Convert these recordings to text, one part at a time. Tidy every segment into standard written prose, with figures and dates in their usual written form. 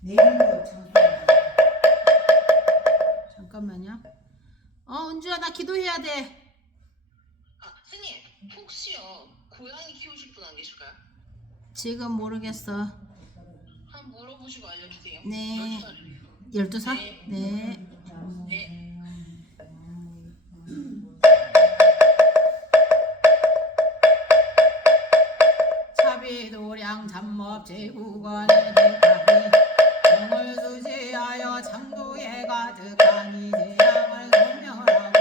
내일도 청소. 잠깐만요. 은주야, 나 기도해야 돼. 아, 스님, 혹시요, 고양이 키우실 분 안 계실까요? 지금 모르겠어. 한번 물어보시고 알려주세요. 네. 12살이래요. 12살? 네. 네. 네. 차비도량 잠법 제국원의 대가리 정을 수지하여 참도에 가득하니 재앙을 소멸하고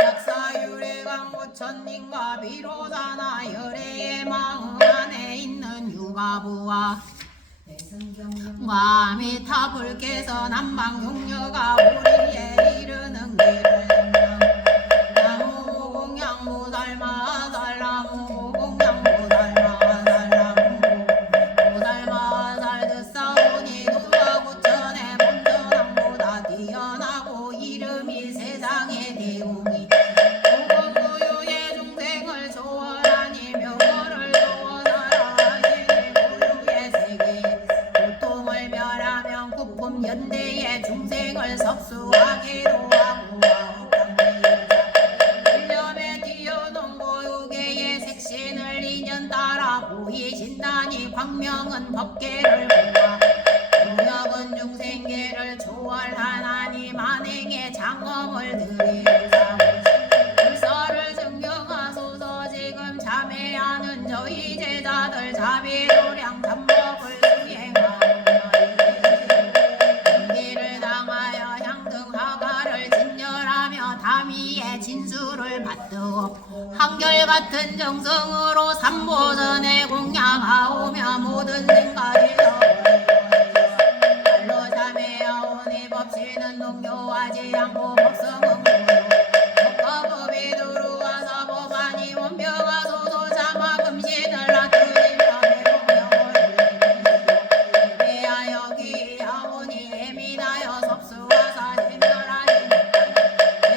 약사유래강 오천님과 비로자나 열애의 마음 안에 있는 유가부와 아미타불 깨서 남방용녀가 우리에 이르는 길을 나무 공양무 닮아 달나무 공양무 닮아 달나무 닮아 달 듣사오니 누가 구천의 본전왕보다 뛰어나고 이름이 세상의 대웅이 무건무유의 중생을 조언하니 묘거를 조언하라 무유의 세계 고통을 멸하면 구품 연대의 중생을 섭수하기도 하고 일념에 띄어놓은 고유계의 색신을 인연 따라 보이신다니 광명은 법계를 보아 무역은 중생계를 초월하나니 만행의 장엄을 드리사 불사를 증명하소서. 지금 참회하는 저희 제자들 자비도량 잠법을 수행하오며 연기를 당하여 향등하가를 진열하며 담의의 진수를 받들고 한결같은 정성으로 삼보전에 공양하오며 모든 생각이 말로 참회하오니 법시는 동요하지 않고 법성은 무효 법과법이 들어와서 법안이 원명하소서. 자마 금신을 놔두리며 대공명을 예배하여 기하오니 예민하여 섭수하사 진멸하지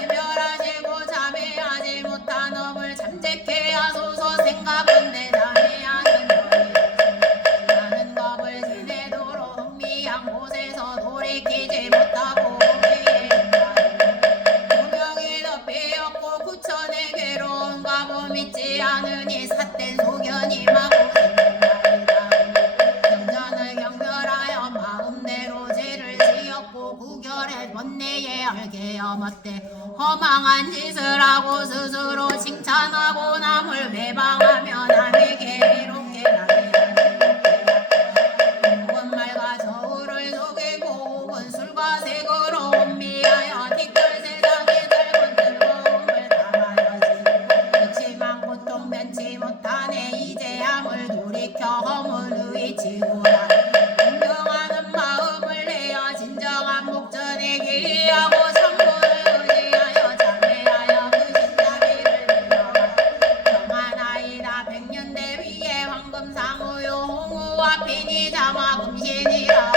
예멸하시고 참회하지 못한 업을 참재케 하소서. 생각은 내 참회하는 너희 나는 법을 지내도록 흥미한 곳에서 돌이키지 못하고 무명이 덮이었고 구천의 괴로운 가보 믿지 않으니 삿된 소견이 마구 생긴다이다. 경전을 경멸하여 마음대로 죄를 지었고 구결의 번뇌에 얽개어 멋대 허망한 짓을 하고 스스로 칭찬하고 남을 배방하며 남에게 이롭게 혹은 말과 저울을 속이고 혹은 술과 색으로 혼미하여 티끌 세상에 짧은 즐거움을 담아야지 그치만 고통 면치 못하네 이제함을 돌이켜 허물 의치고라 존경하는 마음을 내어 진정한 목전에 기하고 참고를 의지하여 참회하여 그 신자비를 빌어가 정하나이다. 백년대 위에 황금상우요 홍우와 핀이 자마 금신이라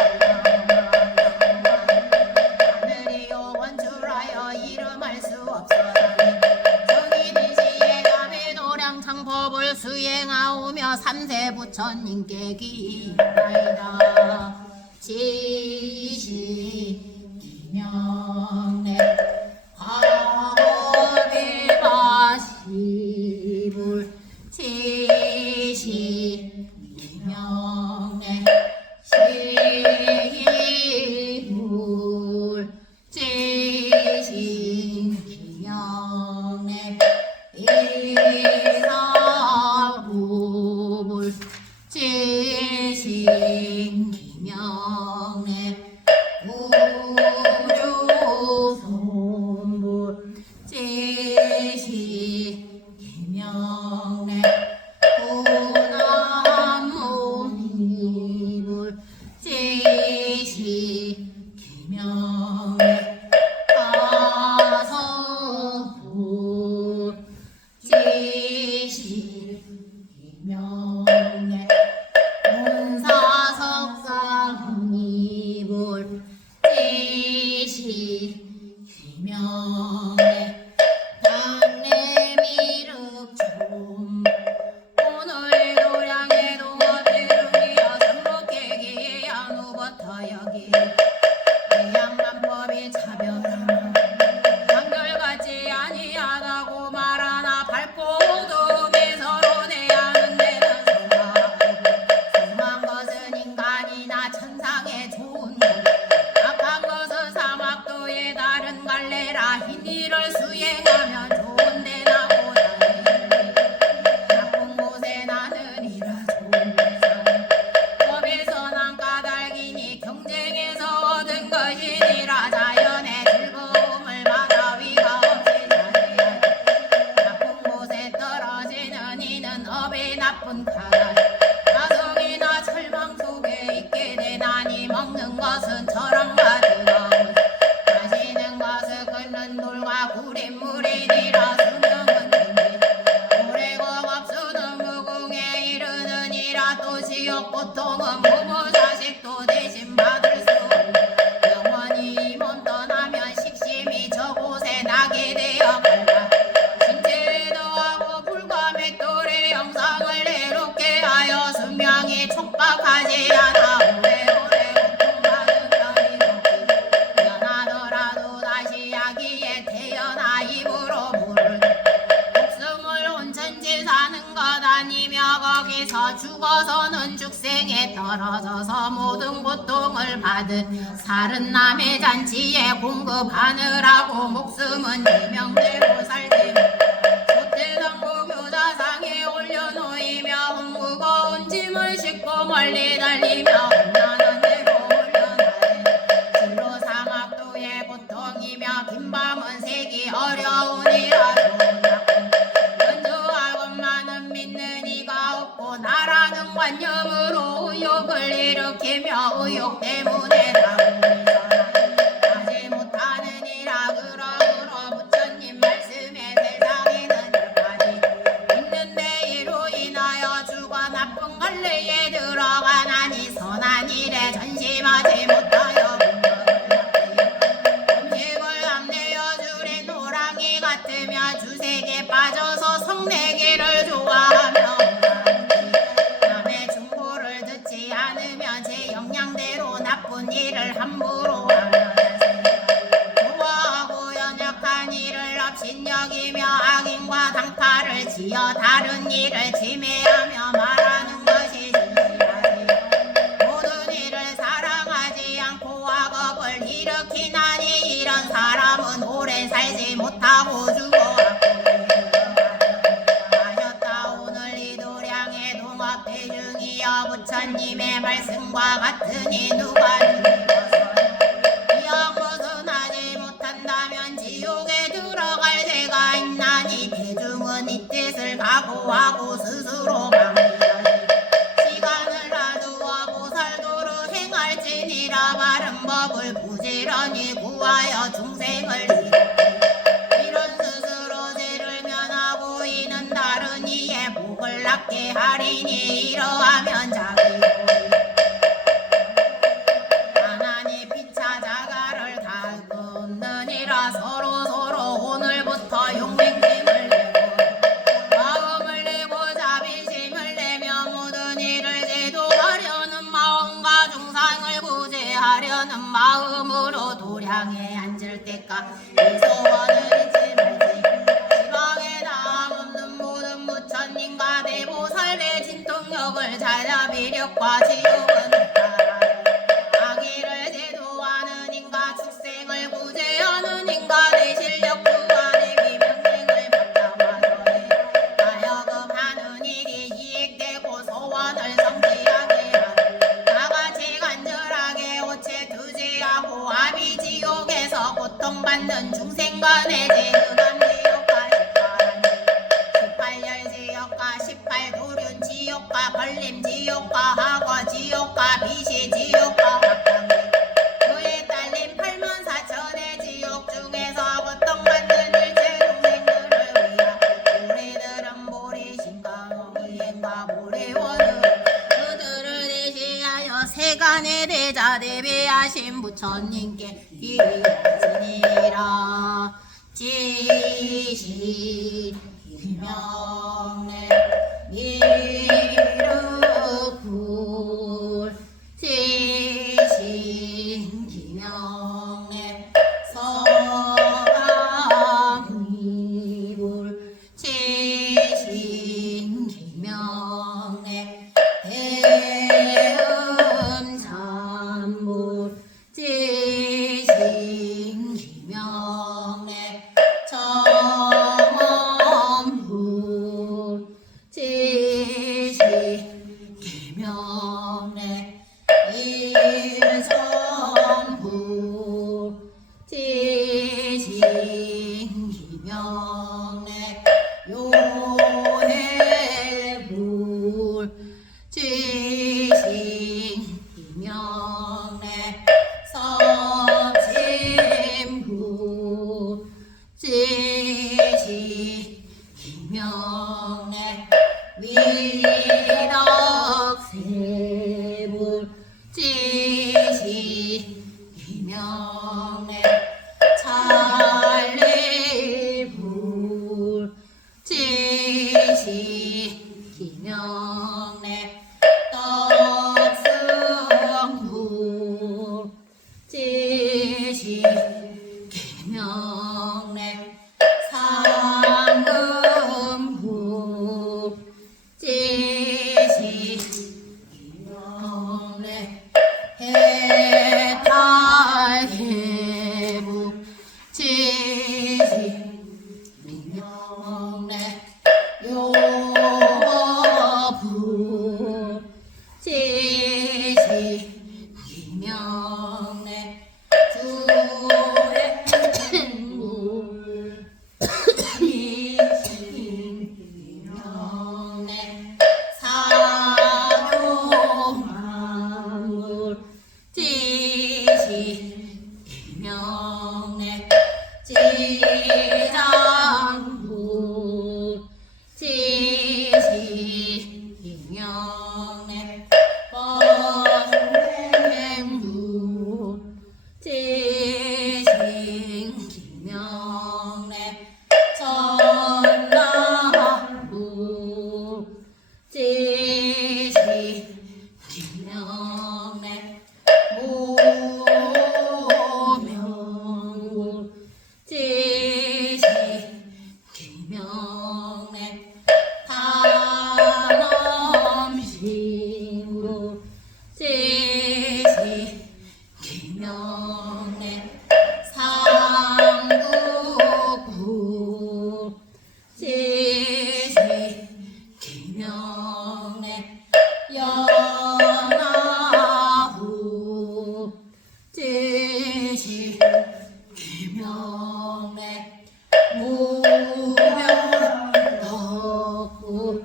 하늘이요 원출하여 이름할 수 없어다니 정인이시의 남의도량 창법을 수행하오며 삼세 부처님께 기나이다. 지시 기명내 과거비 마시불 지시 기명내 시불 지시 기명내 이사불 지시 기명내 우류손불 지시 기명내 고남무니불 지시 기명내 다서불 지시 기명내 본사석상이 고통은 부모 자식도 대신 받을 수 영원히 몸 떠나면 식심이 저곳에 나게 되어 갈라 신체에 더하고 불과 맷돌의 영상을 해롭게 하여 수명이 촉박하지 않아 오래오래 고통받은 별이 미안하더라도 다시 아기에 태어나 입으로 물을 목숨을 온천지 사는 것 아니며 거기서 죽어서는 죽생에 떨어져서 모든 고통을 받은 살은 남의 잔치에 공급하느라고 목숨은 이명대로 살지 소태상고 교자상에 올려놓이며 흥무거운 짐을 싣고 멀리 달리며 험난한 대로 올려나래 진로 사막도의 고통이며 긴 밤은 새기 어려우니라 연주하건만은 믿는 이가 없고 나라는 관념으로 의욕을 일으키며 의욕 때문에 하지 못하는 이라 그러므로 부처님 말씀에 세상에는 열가지 있는데 이로 인하여 죽어 나쁜 갈래에 들어가나니 선한 일에 전심하지 못하여 음식을 암내어 주린 호랑이 같으며 주색에 빠져서 성내기를 좋아하며 남의 충고를 듣지 않으면 제 역량대로 나쁜 일을 함부로 하며 좋아하고 연약한 일을 업신여기며 악인과 당파를 지어 다른 일을 침해하며 말하는 것이 진실하지 모든 일을 사랑하지 않고 악업을 일으키나니 이런 사람은 오래 살지 못하고 죽어가고 하셨다 오늘 이 도량의 동업대중이여 부처님의 말씀과 같으니 누가 죽이고서 이런 것은 하지 못한다면 지옥에 들어갈 죄가 있나니 대중은 이 뜻을 각오하고 스스로 망하리 시간을 놔두어 보살도를 행할지니라 바른 법을 부지런히 구하여 중생을 이런 스스로 죄를 면하고 이는 다른 이의 복을 낳게 하리니 이러하면 자기 가난이 피차 자가를 다 끊느니라 서로 오늘부터 용맹심을 내고 마음을 내고 자비심을 내며 모든 일을 제도하려는 마음과 중상을 구제하려는 마음으로 도량에 앉을 때까지 소원을 잊지 말지 지방에 다함 없는 모든 부처님과 대보살의 진통력을 찾아 비력과 지옥은 따라 악의를 제도하는 인과 축생을 구제하는 인간의 실력 주관의 비명령을 받다마서 하여금 하는 일이 이익되고 소원을 성취하게 하는 다같이 간절하게 오체 투지하고 아비지옥에서 고통받는 중생간의 제흑한 지옥과 18열지옥과 18도륜지옥과 걸림지옥과 하거지옥과 비시지옥과 확장지 그에 딸린 84,000의 지옥 중에서 고통받는 일체 중생들을 위하여 우리들은 보리신강 의행과 보리원을 그들을 대시하여 세간의 대자 대비하신 부처님께 기리하시니라 지시 기명래 미륵불 지신 기명래 서강이불 지신 기명래 대음참불 지신 기명래 정엄불 지신 기명래 일성불 지신 기명래 요해불 지신 기명래 섭진불 지신 기명래 위덕세 김영래 주행물 김영래 사용만물 지시 김영래 지장물 지시 김영래 번행물 지신 김영래 전라물 지시 김영래 모명물 지시 김영래 단엄신물 지시 김영래 상구구 지시 김영래 연하후 지시 김영래 무명덕후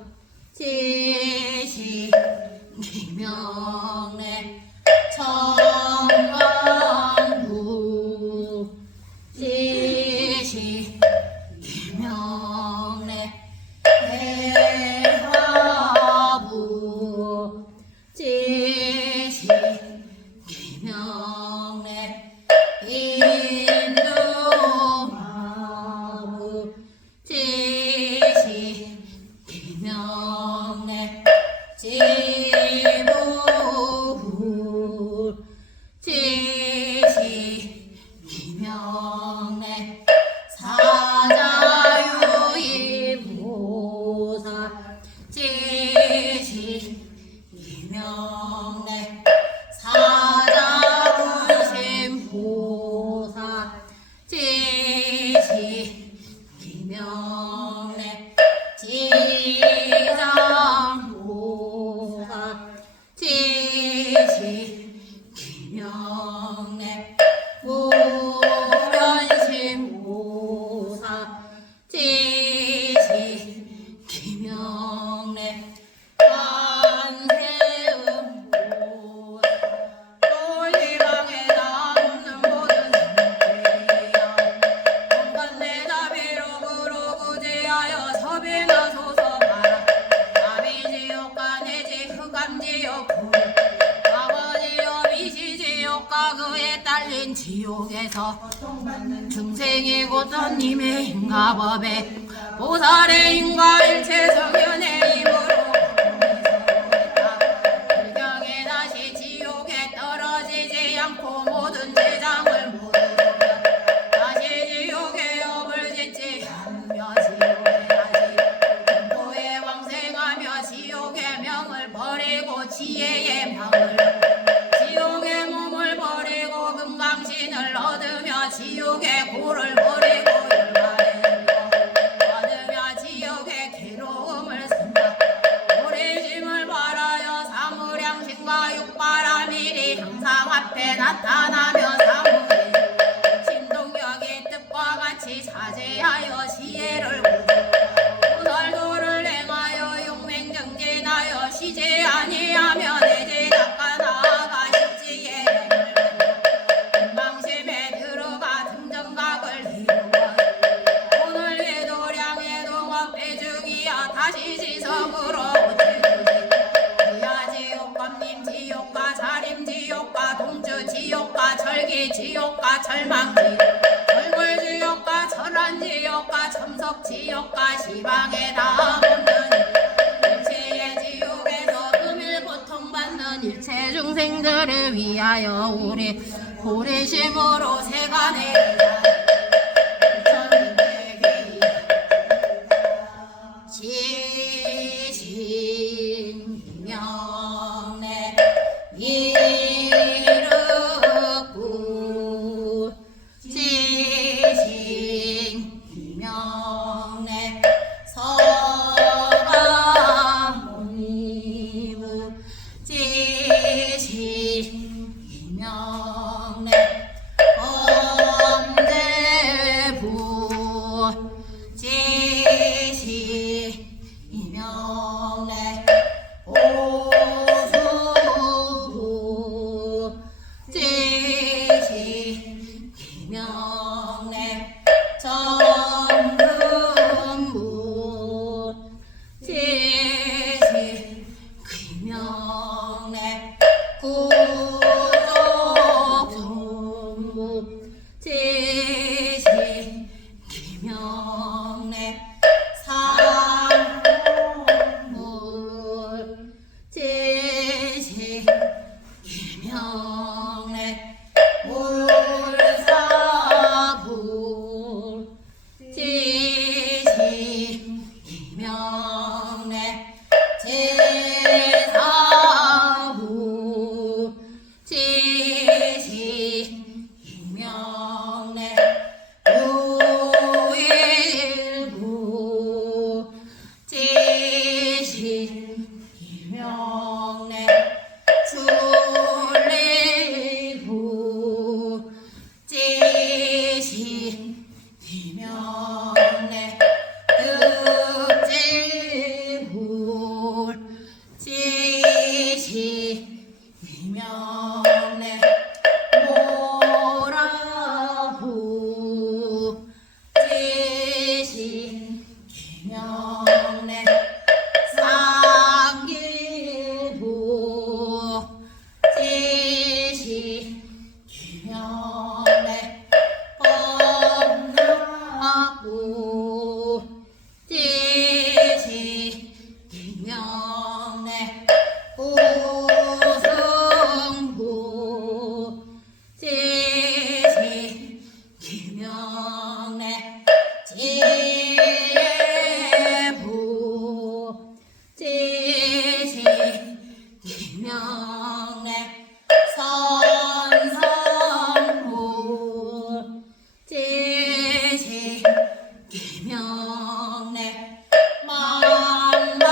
지시 김영래 청왕후 지시 김영래 대화부 지시 김영래 인두마부 지시 김영래 지부후 지시 김영래 사자유의보살 지시 김영래 사자운심보살 지시 김영래 지장보살 지시 김영래 무변심보살 지시 김영래 한세음보살 돌리방에 남는 모든 상태야 온갖 내 자비로 구로구제하여 섭이나소서 봐라 아비지옥과 내지 흑암지옥 아버지여 미시지옥과 그에 딸린 지옥에서 중생이 고천님의 인가법에 보살의 인과 일체 성현의 힘으로 불경에 다시 지옥에 떨어지지 않고 모든 재장을 모두 다시 지옥의 업을 짓지 않으며 지옥에 다시 공포에 왕생하며 지옥의 명을 버리고 지혜의 망을 지옥의 몸을 버리고 금강신을 얻으며 지옥의 고를 버리고 열반의 얻으며 지옥의 괴로움을 쓴다 오래심을 바라여 사무량신과 육바라밀이 항상 앞에 나타나며 사무리 신동력의 뜻과 같이 자제하여 지혜를 보살도를 행하여 용맹정진하여 시제 아니하며 내 제작과 나아가 십지의 행을 금방심에 들어가 등정각을 이루어 오늘 외도량의 동업 배중이여 다시 지성으로 지하지옥감님 지옥과 자림지옥과 동주지옥과 절기지옥과 절망지옥 얼굴지옥과 철안지옥과 첨석지옥과 시방에 다 없는 일체의 지옥에서 금일 고통받는 일체 중생들을 위하여 우리 고리심으로 세간에 지신 김영래 이르구 지신 김영래 서가모니무 지신 이명래 범대부 지시 이명래 오수부 지시 이명래 정금부 지시 이명래 구족정부 지시 김영래 상물 지시 김영래 울사부 지시 김영래 제사부 지시 김영래 유일부 지시 김영래 출리부 지시 김영래 득지부 지시 김영래 모라부 지시 김영래 상기부 지시 김영래 범나부 지시 김영래 우승부 지시 김영래 지혜부 지시 김영래 선성부 지시 김영래 망망부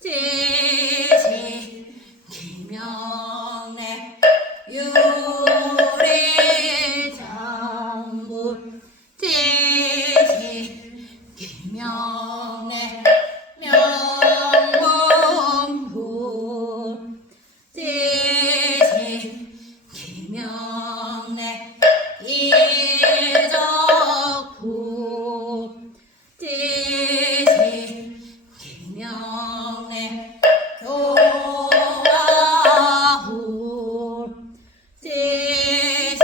지시 김영래 유리장부 지시 김영래 명문부 지시 김영래 이적부 지시 김영래 교화부 지시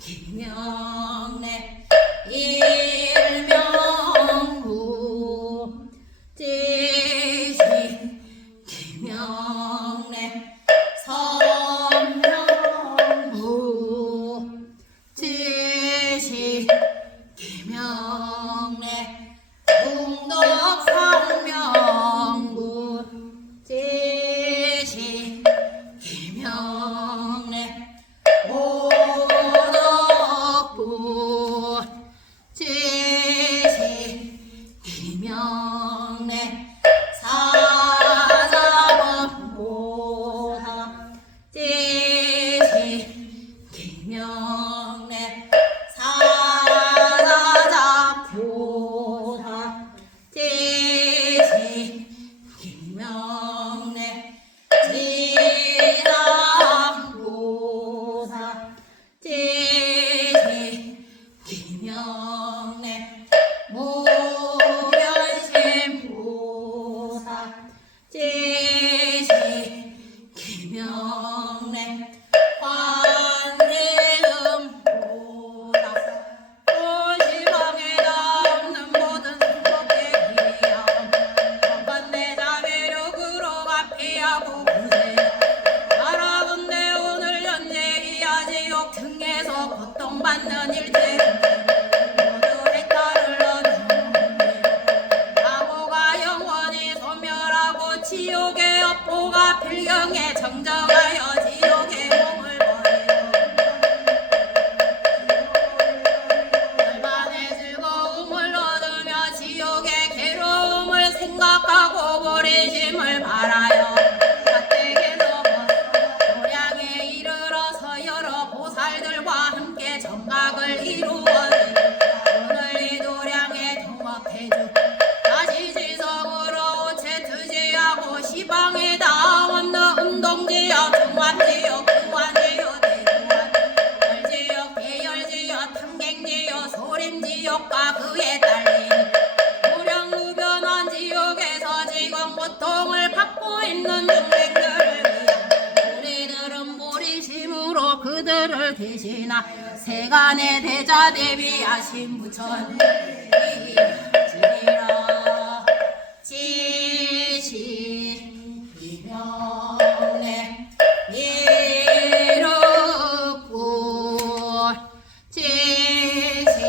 김영래 일명부 지시 김영래 선명부 지시 김영래 중덕상명부 지시 김영래 오덕부 지시 김영래 사자법보다 지시 김영래 사자자표다 지시 김영래 지당보사 지시 김영래 무변심보사 지시 김영래 관세음보사 도시방에 남는 모든 성법대기야 건반내 자매력으로 갚이하고 보세 알아본데 오늘 현재 이하 지옥 등에서 고통받는 일들 모두의 딸을 얻는데 암호가 영원히 소멸하고 지옥의 업보가 필경에 정정하여 지옥의 몸을 버리고 열반의 즐거움을 얻으며 지옥의 괴로움을 생각하고 버리심을 바라요. 그를 대신하 세간의 대자 대비하신 부처님이시리라. 지시 이명래 이르고 지시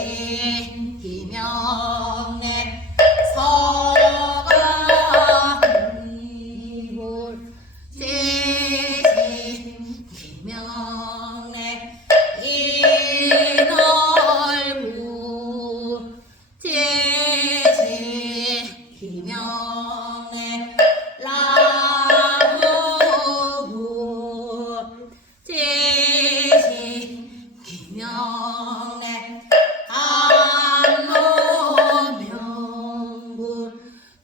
이명래 서가이골 지시 이명래 이널구 지시 이명래 라무구 지시 이명래 안노명구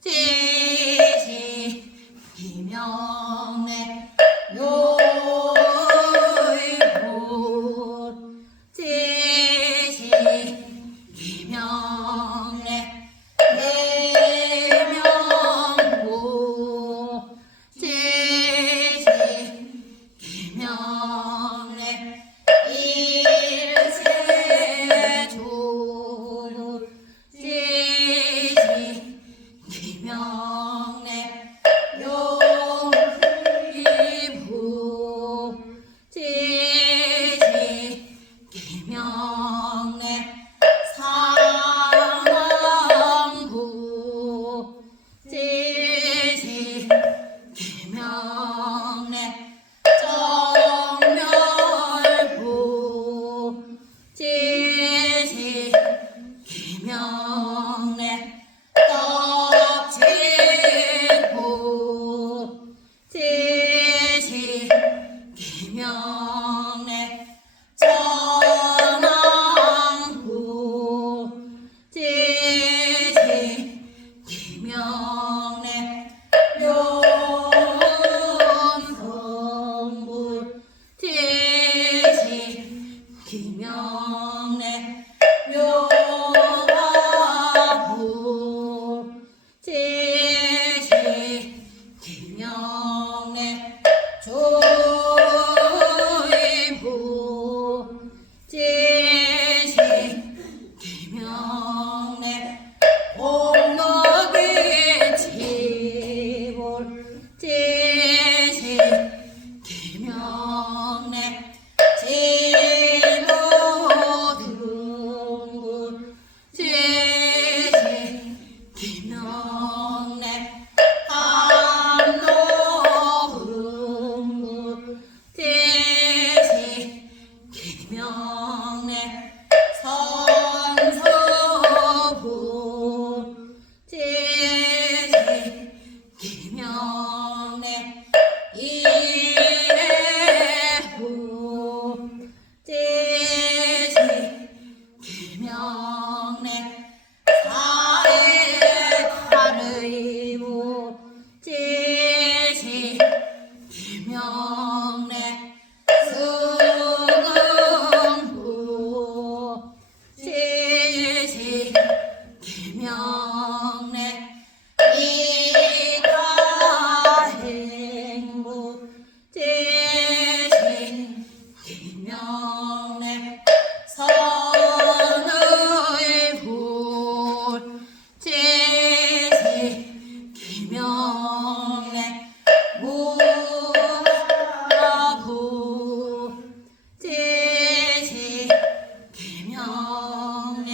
지시 이명래 요이보 지시 이명래 대명고 지시 이명래 일세조루 지시 이명래 용이부 지시 이명래 상왕구 지시 이명래 정멸부 지시 이명래 떡지구 지시 이명래 전왕구 지시 이명래 용성불 지시 이명래 묘화부 지시 이명래 조이부 지시 이명래 공덕의 치볼 지시 이명래 진로등군 지시 이명래 감로흥군 지시 이명래 선서부 지시 이명래 이해부 지시 이명래 사해탈의부 지시 이명래 승응부 지시 이명래 이가행부 지시 이명래 선의불 지시 이명래 무라부 지시 이명래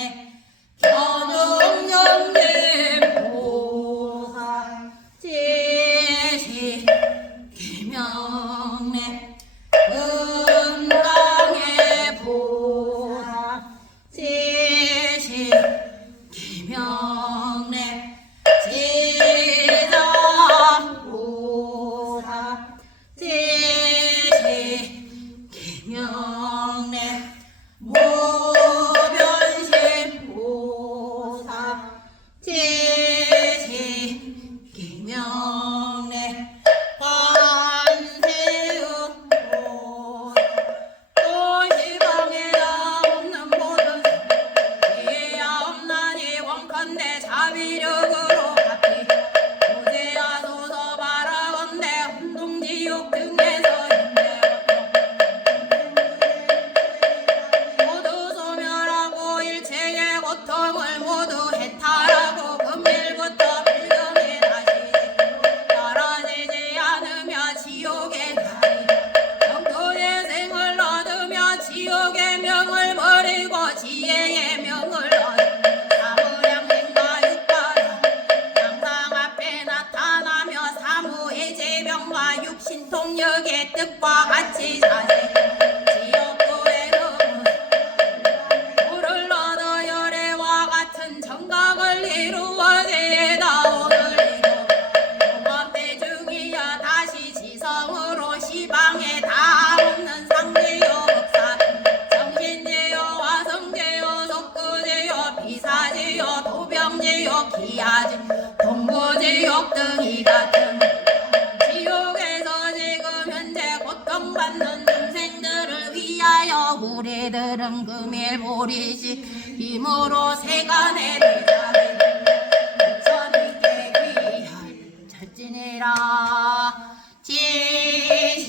견영영대보사 지시 이명래 은강의 보사 지시 이명래 지장보사 지시 이명래 모변신보사 지시 이명래 관세 육신통력의 뜻과 같이 자세 지옥도에서 물을 얻어 열애와 같은 정각을 이루어 제다오를 대중이여 다시 지성으로 시방에 다 없는 상제요 법사 정신제요 화성제요 속구제요 비사제요 도병제요 기아제 동고제요 등이 같은 지옥에서 지금 현재 고통받는 중생들을 위하여 우리들은 금일보리시 힘으로 세간의 대자를 천있게 귀할 절진이라 지신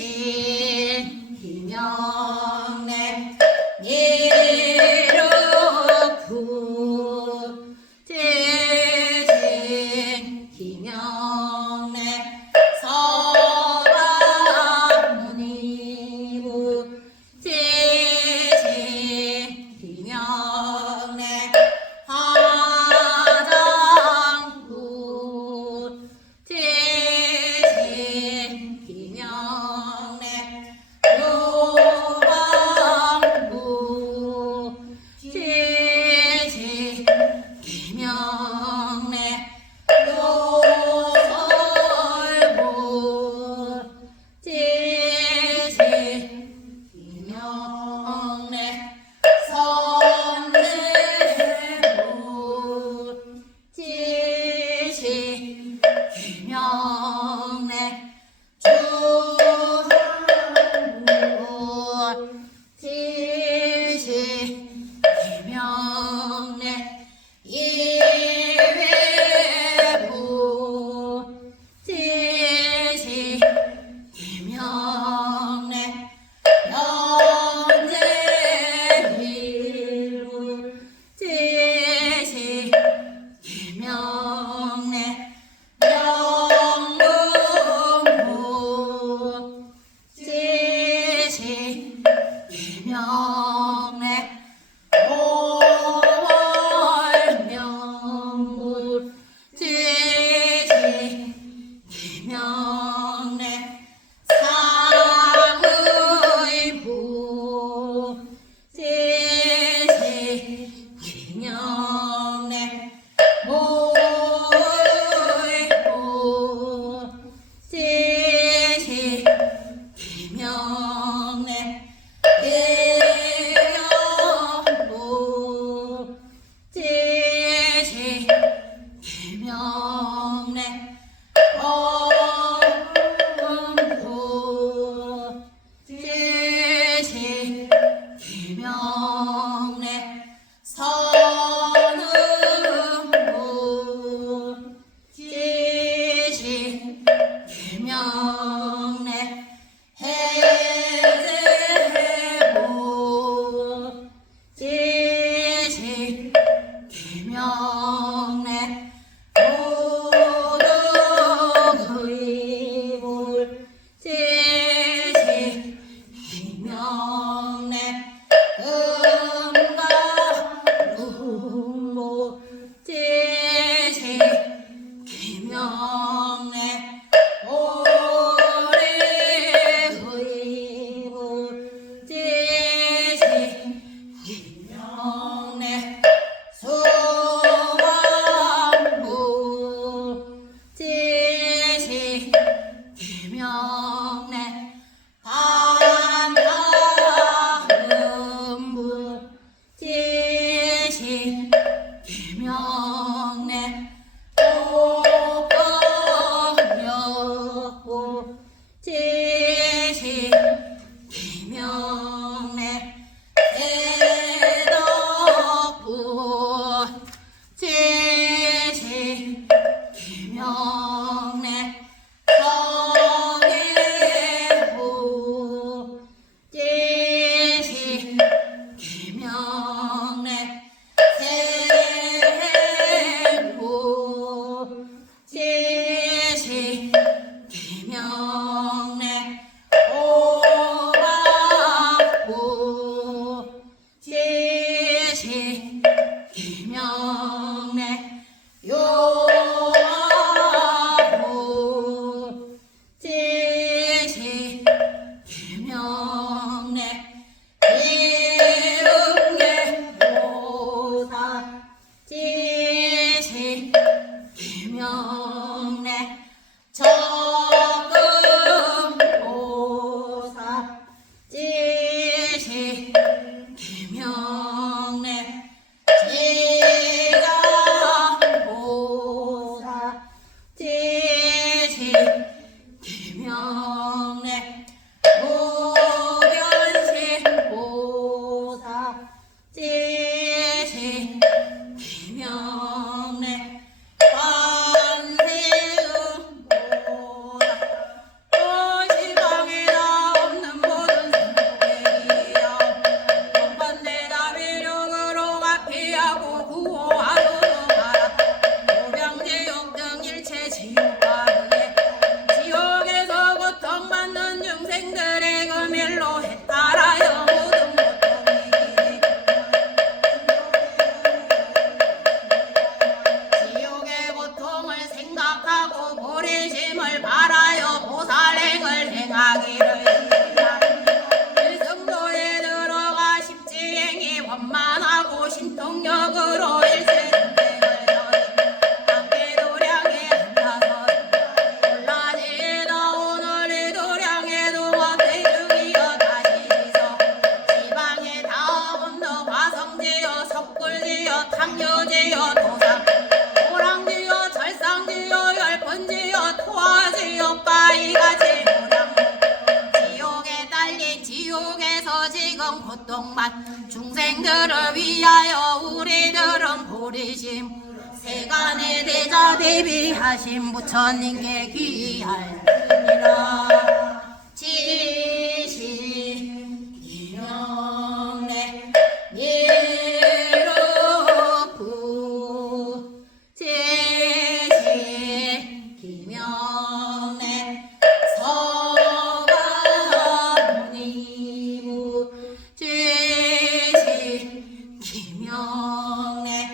기명래 예루구 지신 기명래 서가문이부 지신 기명래 하장구 지신 기명래 요방구 지신 기명래 요설부 지신 기명래 선대부 지신 기명래 주상부 지신 기명래 이회부 지신 기명래 연재일부 지신 기명래 영문부 김영래 오변신 보사 제시 김영래 관세음 보사 도시방에 없는 모든 생명이여 번번내가 비력으로 가피하고 구호하도록 하라 오병제육 등 일체 지옥가에 지옥에서 고통받는 중생들의 금일로 해탈하여 모든 고통이기를 지옥의 고통을 생각하고 보리심을 바라여 보살행을 행하기를 일성도에 들어가 십지행이 원만하고 신통력으로 일세중생을 여기 함께 도량에 앉아서 올라지다 오늘의 도량에도 대중이여 다시서 지방에 다운도 화성지여 석굴지여 탕여지여 도상 오랑지여 절상지여 열번지여 토화지여 빠이가지 지옥에 달린 지옥에서 지금 고통만 중생들을 위하여 우리들은 보리심 세간의 대자 대비하신 부처님께 귀할지니라 지시 김영래 예로구 제시 김영래 서가모니무 제시 김영래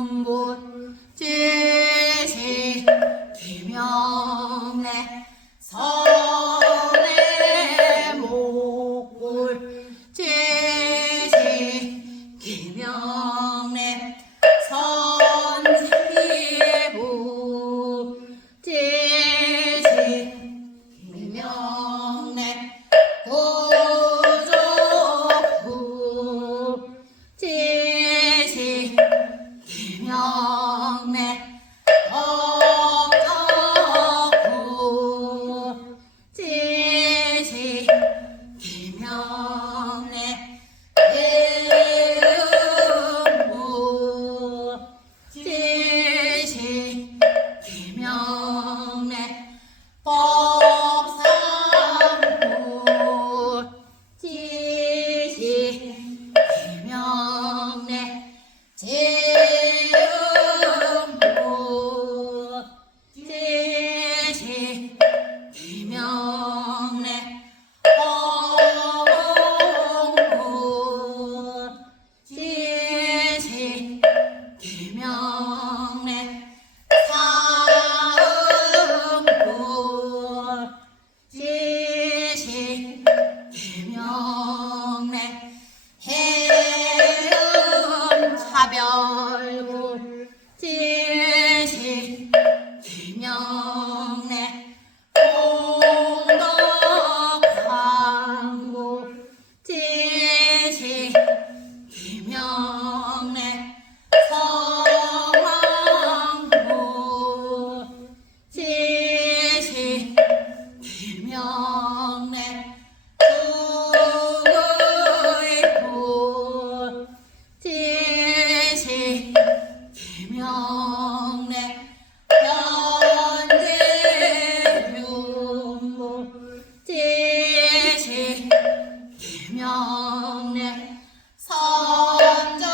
내음운분 제시 김영래 선해목굴 제시 김영래 선지부 제시 김영래 고족부 제시 김영래 억적부 제시 김영래 대음부 제시 김영래 법상부 제시 김영래 제음부 제시 김영래 어몽부 제시 김영래 사음부 제시 김영래 해음 차별구 제시 김영래 공덕항구 제시 김영래 성왕구 제시 김영래 수의구 제시 김영래 변대윤무 제시 김영래 선적구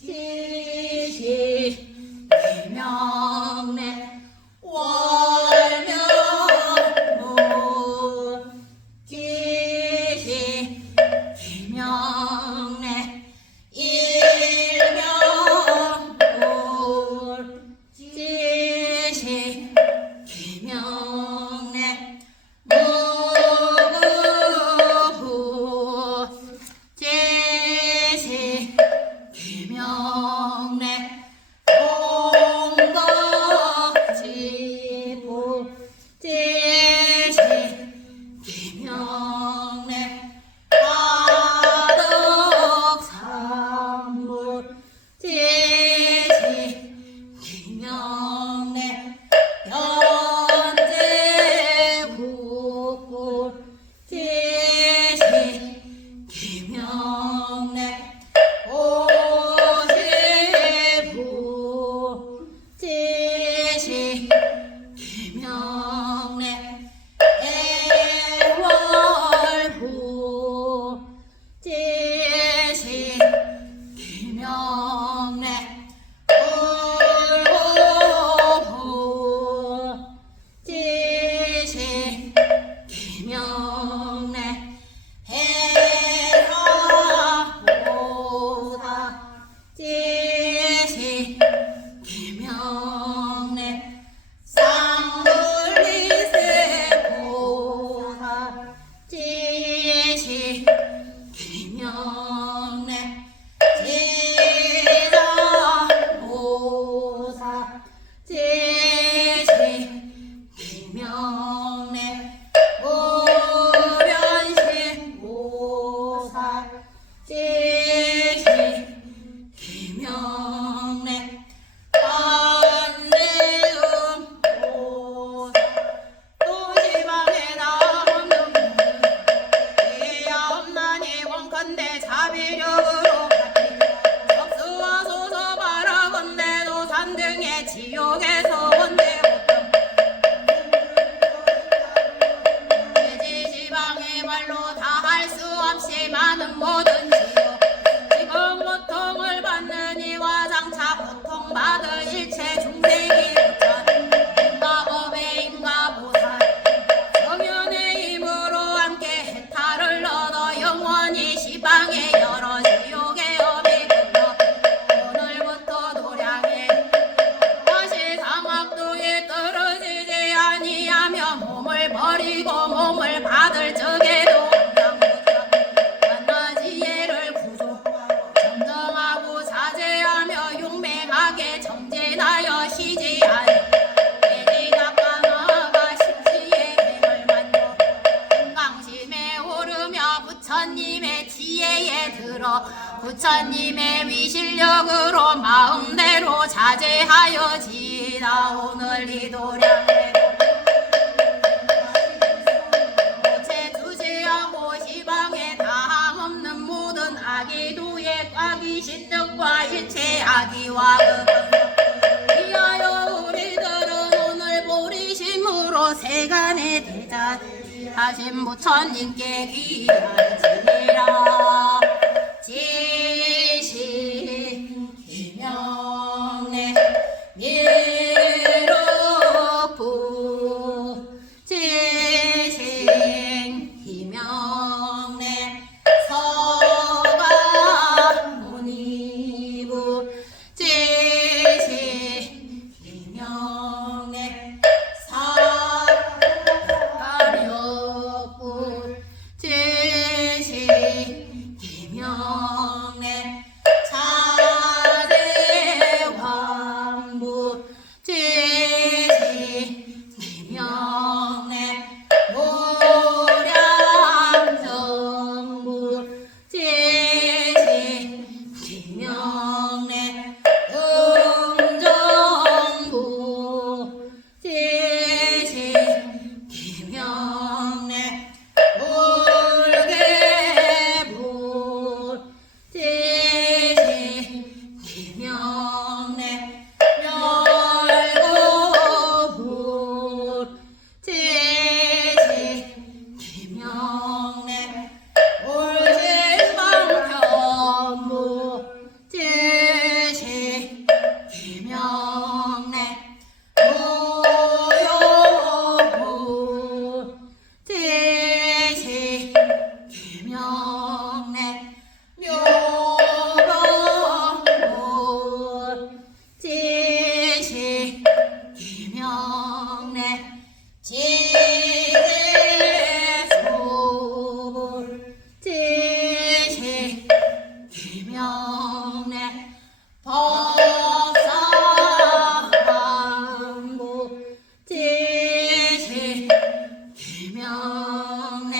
제시 김영래 월명무 제시 김영래 일명불 제시 김영래 무구부 제시 김영래 공덕 지옥에서 원대부터 지방의 말로 다 할 수 없이 많은 모든 지요 지금 고통을 받는 이와 장차 고통받을 일체 중생이 부천 인가법의 인가보살 정연의 힘으로 함께 해탈을 얻어 영원히 시방의 여러 지옥의 어미 건너 오늘부터 도량에 다시 사막도에 떨어지지 아니하며 몸을 버리고 몸을 받을 적에도 만나지혜를 구조 정정하고 사죄하며 용맹하게 정진하여 시지하니 대지각과 나아가 십지의 행을 만져 건강심에 오르며 부처님의 지혜에 들어 부처님의 위실력으로 마음대로 자제하여 지다 오늘 이 도량에 오체 주시하고 시방에 다함없는 모든 악의도의 악의 신득과 일체 악의와 극을 위하여 우리들은 오늘 보리심으로 세간의 대자 하신 부처님께 귀하지니라 지신 기명내 미륵부 지신 기명내 서가모니부 지신 기명내 사가력부 지신 기명내 차대왕부 지신 기명내 모량정부 지신 기명내 음정부 지신 기명내 울계부 지신 기명내 멸고부 지신 기명내 울진방편부 지신 기명내 무용부 지신 기명내 묘봉부 지신 기명내 지대소부 지신 기명내 법사반부 지신 기명내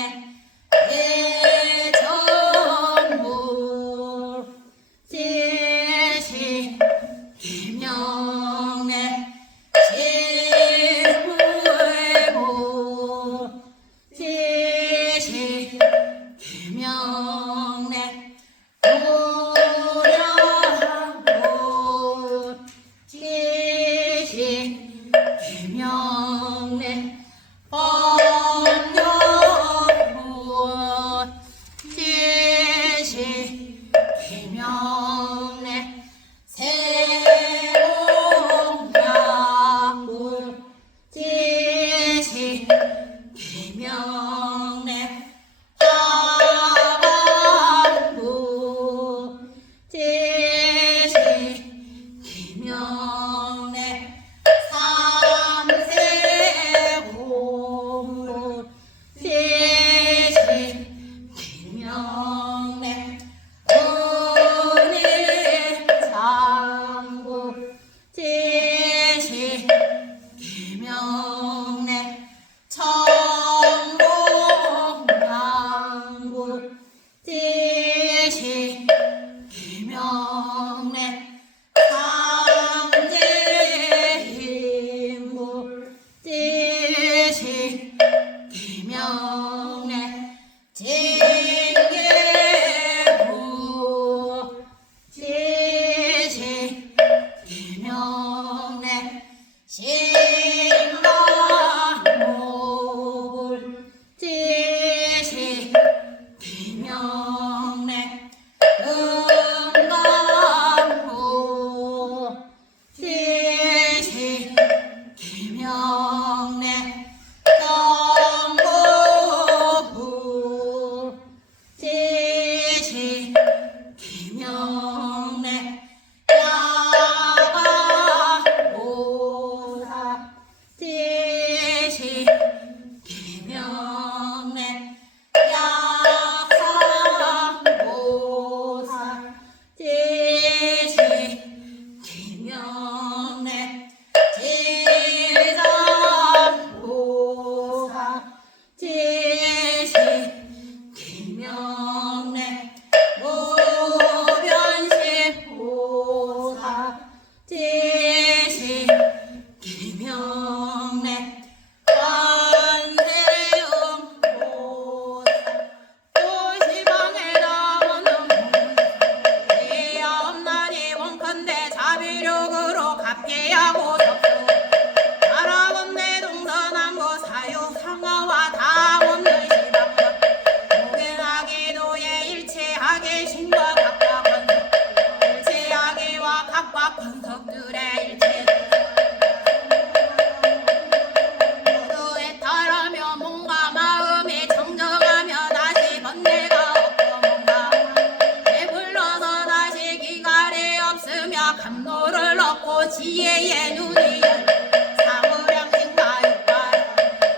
예정부 지신 기명내 신무회부 지신 기명내 도량부 지신 기명내 법령부 지신 기명내 세공양부 지신 기명내 화반부 지신 기명내 삼세 신강물 지시 김영래 금강구 지시 김영래 정부부 지시 김영래 야가보사 지시 김영래 약사보사 지시 김영래 지장보사 지시 김영래 무변식보사 지시 김영래 관세음보사 도시방에 나오는 대엄난이 원컨대 자비력으로 갚게하고 알아본내 동서남북 사유 상하와 다없는 시방과 무변하기도에 일체하게 신과 각과 권석 일체하기와 각과 권석들의 일체 모두에 따르며 몸과 마음이 정정하며 다시 번뇌가 없고 뭔가 배불러서 다시 기갈이 없으며 감노를 얻고 지혜의 눈이 열려 사무량신과 육발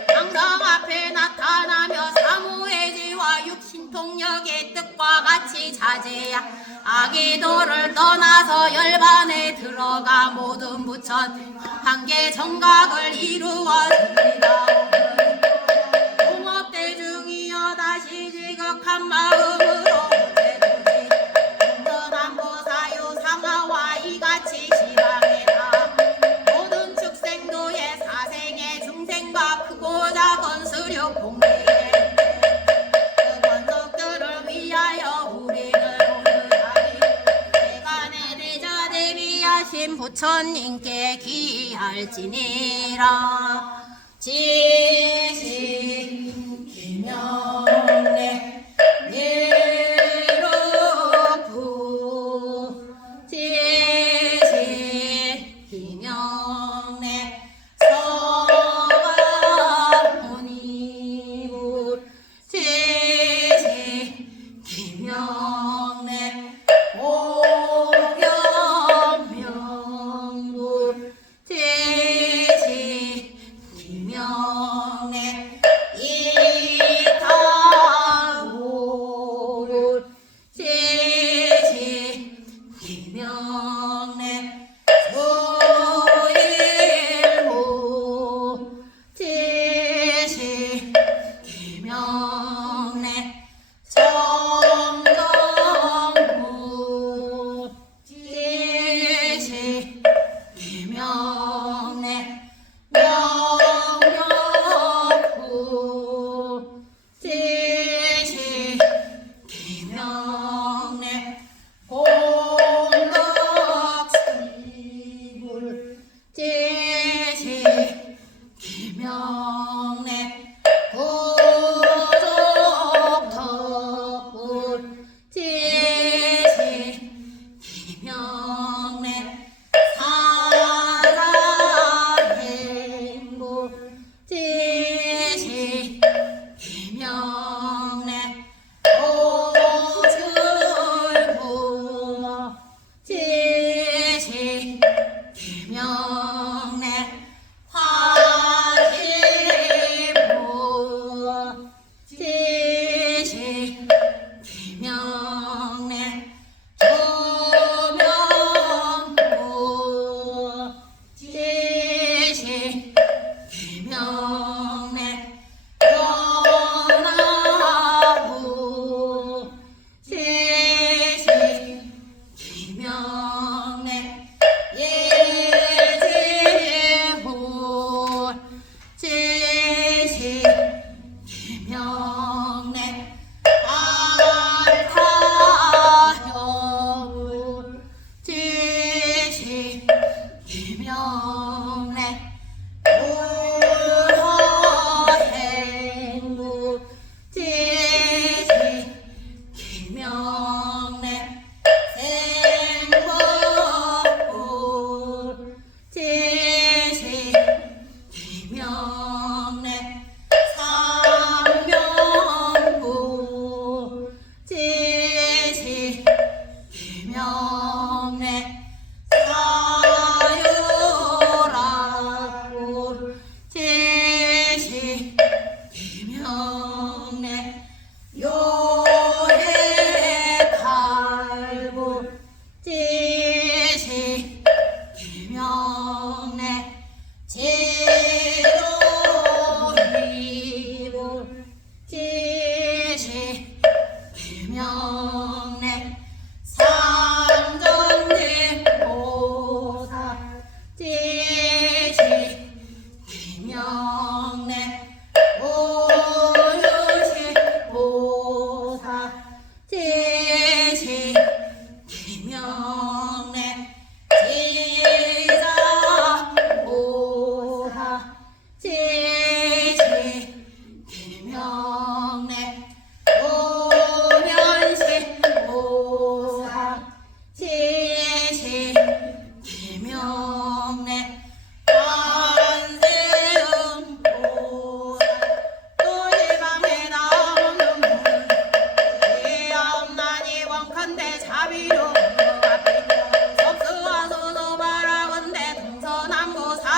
당당 앞에 나타나며 사무의지와 육신통력의 뜻과 같이 자제야 아기도를 떠나서 열반에 들어가 모든 부천 한계 정각을 이루었습니다. 공업대중이여 다시 지극한 마음으로 제도지 동서남북사유 상하와 이같이 시방에다 모든 축생도의 사생의 중생과 크고 작은 수륙 공리에 그 권속들을 위하여 우리를 오늘하리 세간에 대자 대비하신 부처님께 기할지니라. 지시 김영래 예로부 지시 김영래 서가모니불 지시 김영래 오경명불 지시 김영래 이타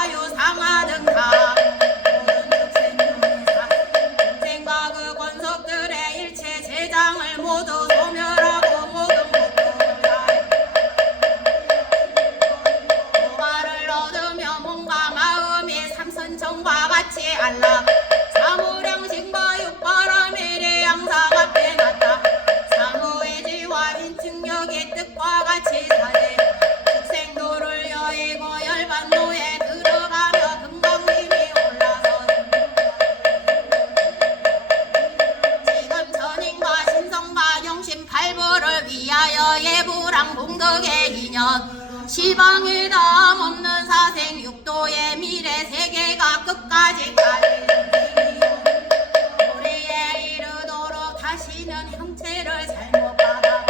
자유상하 등다 모든 축생동에사 중생과 그 권속들의 일체 재장을 모두 소멸하고 모든 목적을 다해 도가를 얻으며 몸과 마음이 삼선천과 같이 알라 사무량신과 육바람의 레양상 앞에 났다 사무의지와 인칭력의 뜻과 같이 사대 축생도를 여의고 열반도에 들어가며 금강림이 올라서 지금 전인과 신성과 영신 팔보를 위하여 예부랑 공덕의 인연 시방에 다음 없는 사생 육도의 미래 세계가 끝까지 가리 우리에 이르도록 다시는 형체를 잘못 받아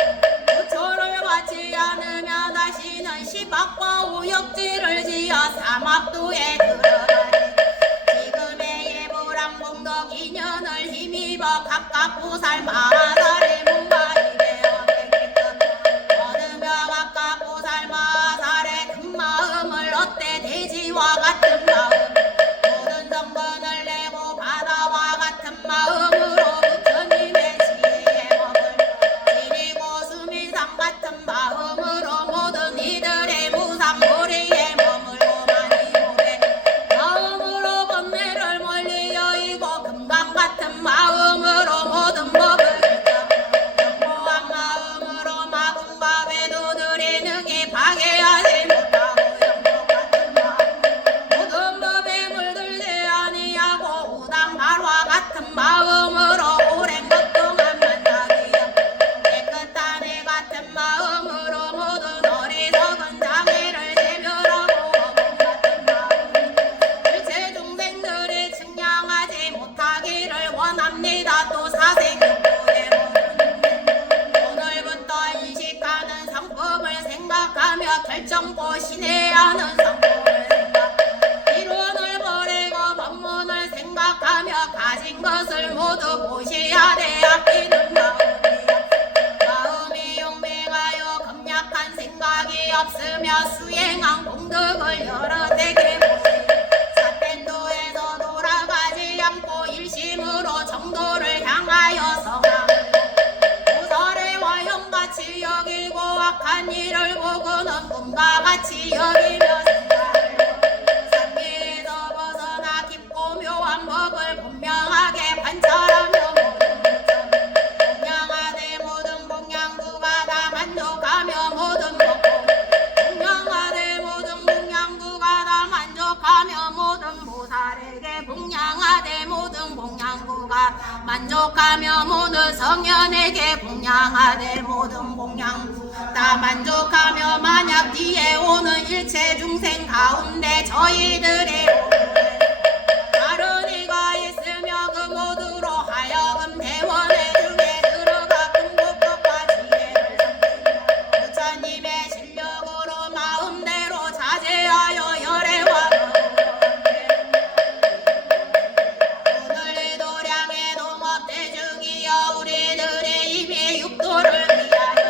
부처를 받지 않으면 다시는 시박과 오역지를 지어 사막도에 들어가리 지금의 예보랑 공덕 인연을 힘입어 각각 보살 마살의 몸과 입에 얻게 얻으며 각각 보살 마살의 큰 마음을 얻되 대지와 같은 마음 모든 정권을 내고 바다와 같은 마음으로 부처님의 지혜의 법을 지니고 수미상 같은 마음으로 모든 이들의 무상 도리에 머물고 많이 오래 마음으로 번뇌를 멀리 여의고 금강 같은 마음으로 모든 법을 결정 영고한 마음으로 마군과 외도들의 능히 파괴하지 못하고 영고 같은 마음 모든 법에 물들지 아니하고 우당발화 같은 마음으로 오랜 것 동안 만나기여 깨끗한 애 같은 마음으로 모든 어리석은 장애를 제멸하고 어본 같은 마음이 일체 중생들이 측량하지 못하기를 원합니다. 또 사생육도에 오늘부터 인식하는 성법을 생각하며 결정코 신해야 하는 성법을 생각 이론을 버리고 법문을 생각하며 가진 것을 모두 보셔야 돼 아끼는 마음이 용맹하여 검약한 생각이 없으며 수행한 공덕을 여러 대게 보시 사텐도에서 돌아가지 않고 일심으로 정도를 향하여 성함을 보살의 와형같이 여기고 악한 일을 보고는 꿈과 같이 여기며 생각을 상기에서 벗어나 깊고 묘한 법을 분명하게 관찰하며 공양하되 모든 공양구가 다 만족하며 모든 복고 공양하되 모든 공양구가 다 만족하며 모든 보살에게 공양하되 모든 공양구가 만족하며 모든 성현에게 공양하되 모든 공양구 다 만족하며 만약 뒤에 오는 일체 중생 가운데 저희들의 다른 이가 있으며 그 모두로 하여금 대원의 중에 들어가 금국법과 지혜를 섬기며 부처님의 실력으로 마음대로 자제하여 열애와 오늘 도량의 도목대중이여 우리들의 이미 육도를 위하여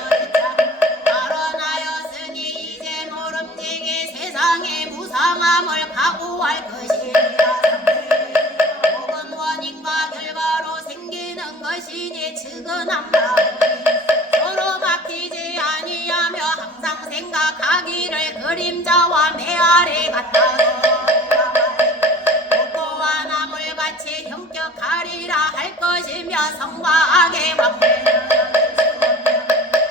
발언하였으니 이제 모름지기 세상의 무상함을 각오할 것이니라 혹은 원인과 결과로 생기는 것이니 측은한 마음이 서로 막히지 아니하며 항상 생각하기를 그림자와 메아리 같다고 복고와 나물같이 형격하리라 할 것이며 성과 악의 관계는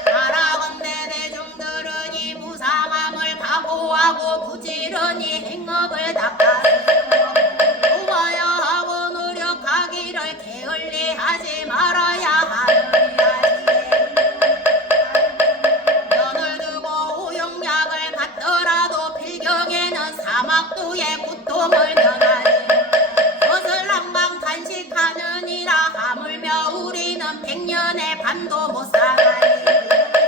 바라건대 대중들은 이 무상함을 각오하고 부지런히 행업을 닦아서 도와야 하고 노력하기를 게을리하지 말아야 하느니라 면을 두고 오용약을 갖더라도 필경에는 사막도의 고통을 면하니 그것을 항상 간직하느니라 하물며 우리는 백년의 반도 못 사나니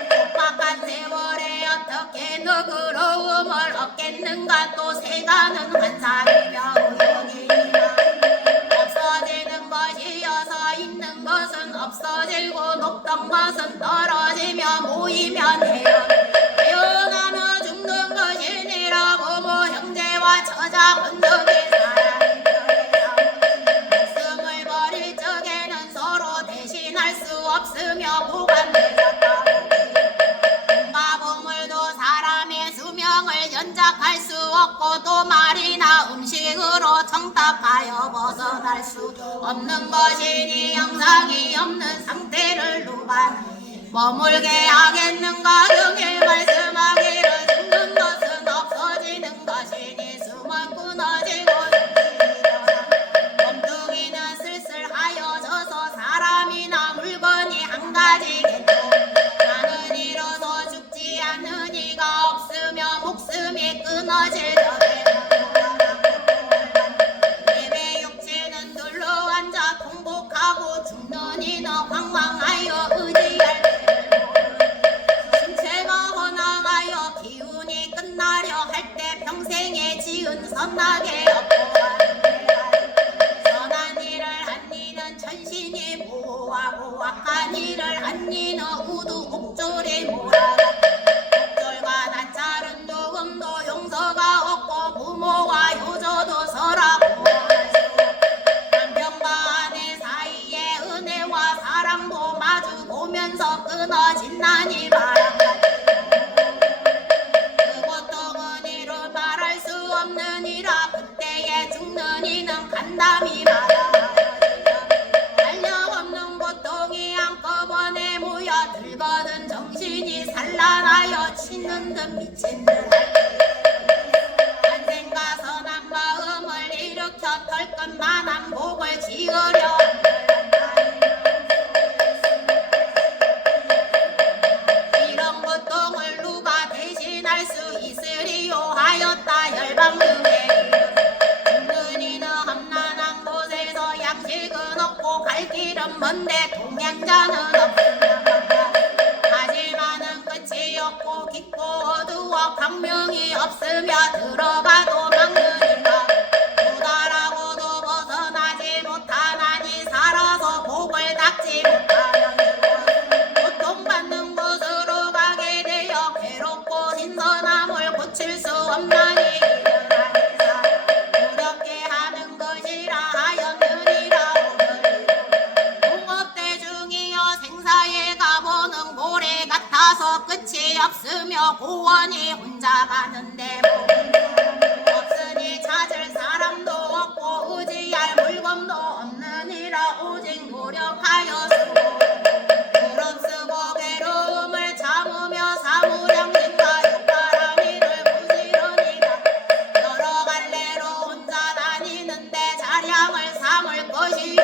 촉박한 세월에 어떻게 너그러움을 얻겠는가 또 세가는 환상이며 우연이니라 없어지는 것이어서 있는 것은 없어지고 높던 것은 떨어지며 모이면 해요 태어나며 죽는 것이니라 부모 형제와 처자 여자 건덕의 사람이 목숨을 버릴 적에는 서로 대신할 수 없으며 보관되었다. 돈과 보물도 사람의 수명을 연장할 수 없고 또 말이나 음식으로 청탁하여 벗어날 수 없는 것이니 영상이 없는 상태를 누가 머물게 하겠는가. 등에 말씀하기를 죽는 것은 없어지는 것이니 숨은 끊어지고 몸뚱이는 쓸쓸하여 져서 사람이나 물건이 한 가지겠죠. 나는 일어서 죽지 않는 이가 없으며 목숨이 끊어질 적에 내배 육체는 눌러앉아 통곡하고 죽는 이는 황망하여 의지할 신체가 헌황하여 기운이 끝나려 할 때 평생에 지은 선악에 없고 선한 일을 한 이는 천신이 보호하고 악한 일을 한 이는 우두 옥졸이 몰아가 옥졸과 나찰은 조금도 용서가 없고 부모와 효조도 서라고 남편과 아내 사이에 은혜와 사랑도 마주 보면서 끊어진다니 마찬가지. 그 고통은 이루 말할 수 없는 이라 그때에 죽는 이는 간담이 많아 달력없는 고통이 한꺼번에 모여 들거든 정신이 산란하여 치는 듯 미친 듯 안생과 선한 마음을 일으켜 털 것만한 복을 지으려 이런 고통을 누가 대신할 수 있으리요 하였다. 열방금에 죽는 이는 험난한 곳에서 양식은 없고 갈 길은 먼데 동행자는 없으며 하지만은 끝이 없고 깊고 어두워 광명이 없으며 들어가도 막느니까 도달하고도 벗어나지 못하나니 살아서 복을 닦지 못하면 고통받는 곳으로 가게 되어 괴롭고 신선함을 고칠 수 없나니 두렵게 하는 것이라 하였느니라. 공업대중이여 생사에 가보는 고래 같아서 끝이 없으며 고원이 혼자 가는데 없으니 찾을 사람도 없고 의지할 물건도 없느니라. 오직 노력하여 쓰고 무릎 쓰고 괴로움을 참으며 사무장님과 육바라미를 부지런히가 여러 갈래로 혼자 다니는데 자량을 삼을 것이요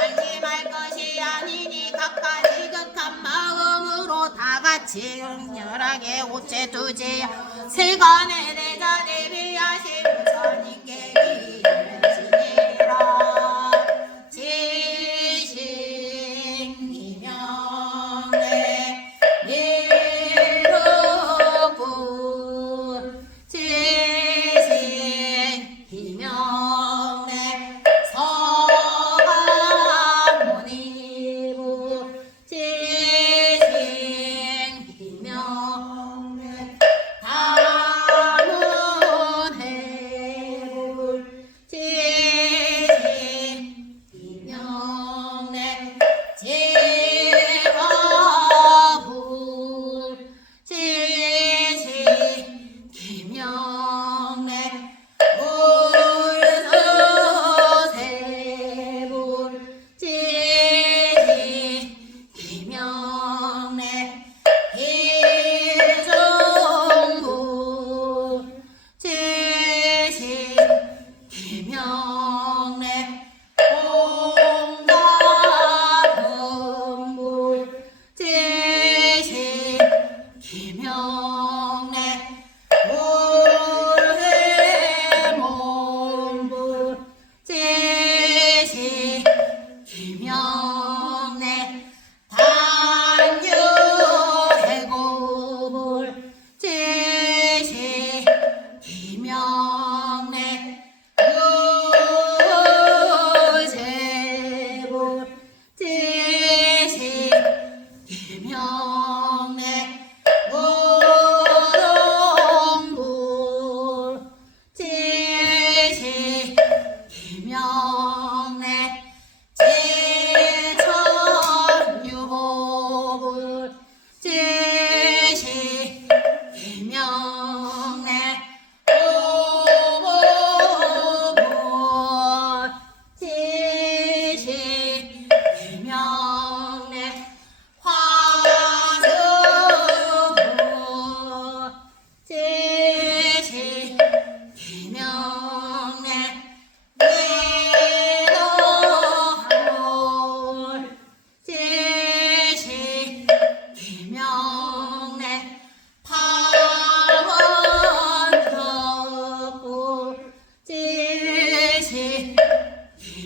안심할 것이 아니니 각각 지극한 마음으로 다같이 열렬하게 옷에 두지 세간의 대자 대비하신 부처님께 이르시니라. 지신기명내 미루군 지신기명내 서가모니부 지신기명내 다무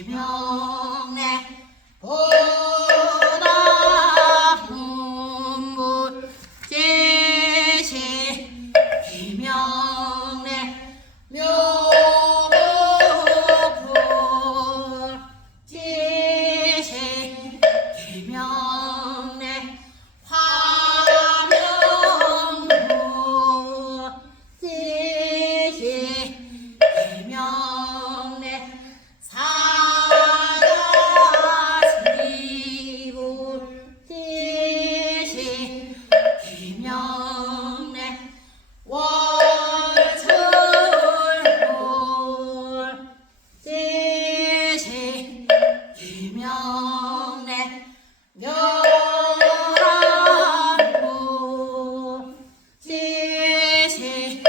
김영래 보다 문부 제시 김영래 묘목불 제시 김영래 화명부 제시 김영래 사다지불 제시 김영래 월철불 제시 김영래 멸안불 제시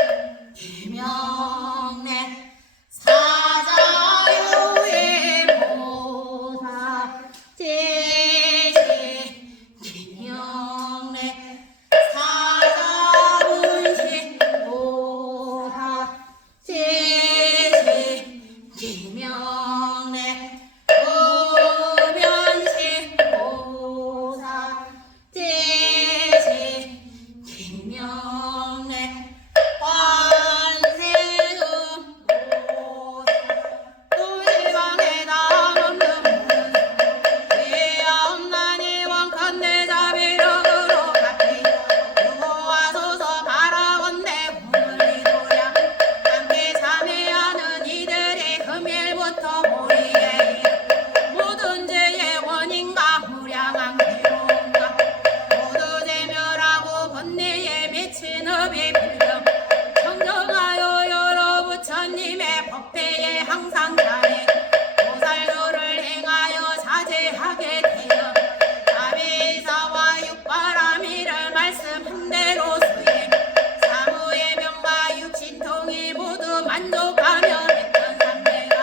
김영래 사자유의 보사 제시 김영래 사자문시 보사 제시 김영래 우변시 보사 제시 김영래 관세음 보사 또지방에 담없는 위엄나니 원컨 내 자비력으로 갚이 유호하소서 바라건대 문을 이루랴 함께 참회하는 이들의 금일부터 모리에 모든 죄의 원인과 무량한 괴로움과 모두 제멸하고 번뇌에 미친 업이 불경 정정하여 여러 부처님의 법회에 항상 잘해 보살도를 행하여 자제하게 되어 자비사와 육바라미를 말씀한 대로 수행 사무의 명과 육신통이 모두 만족하며 했던 삼매가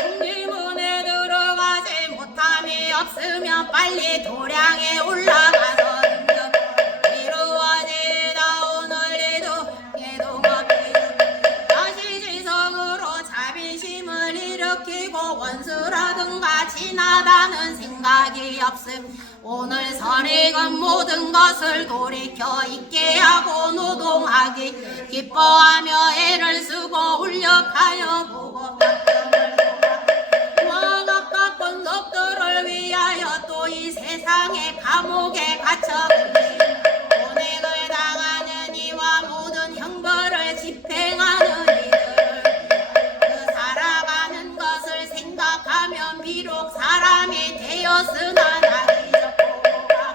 중지문에 들어가지 못함이 없으면 빨리 도량에 올라가서 등급 이루어지다 오늘 이도 예동업이 다시 지성으로 자비심을 일으키고 원수라든가 지나다는 생각이 없음 오늘 설익은 모든 것을 돌이켜 있게 하고 노동하기 기뻐하며 애를 쓰고 울력하여 보고 가깝은 덕들을 위하여 또 이 세상의 감옥에 갇혀 고뇌를 당하는 이와 모든 형벌을 집행하는 이들 그 살아가는 것을 생각하면 비록 사람이 되었으나 나기 적고가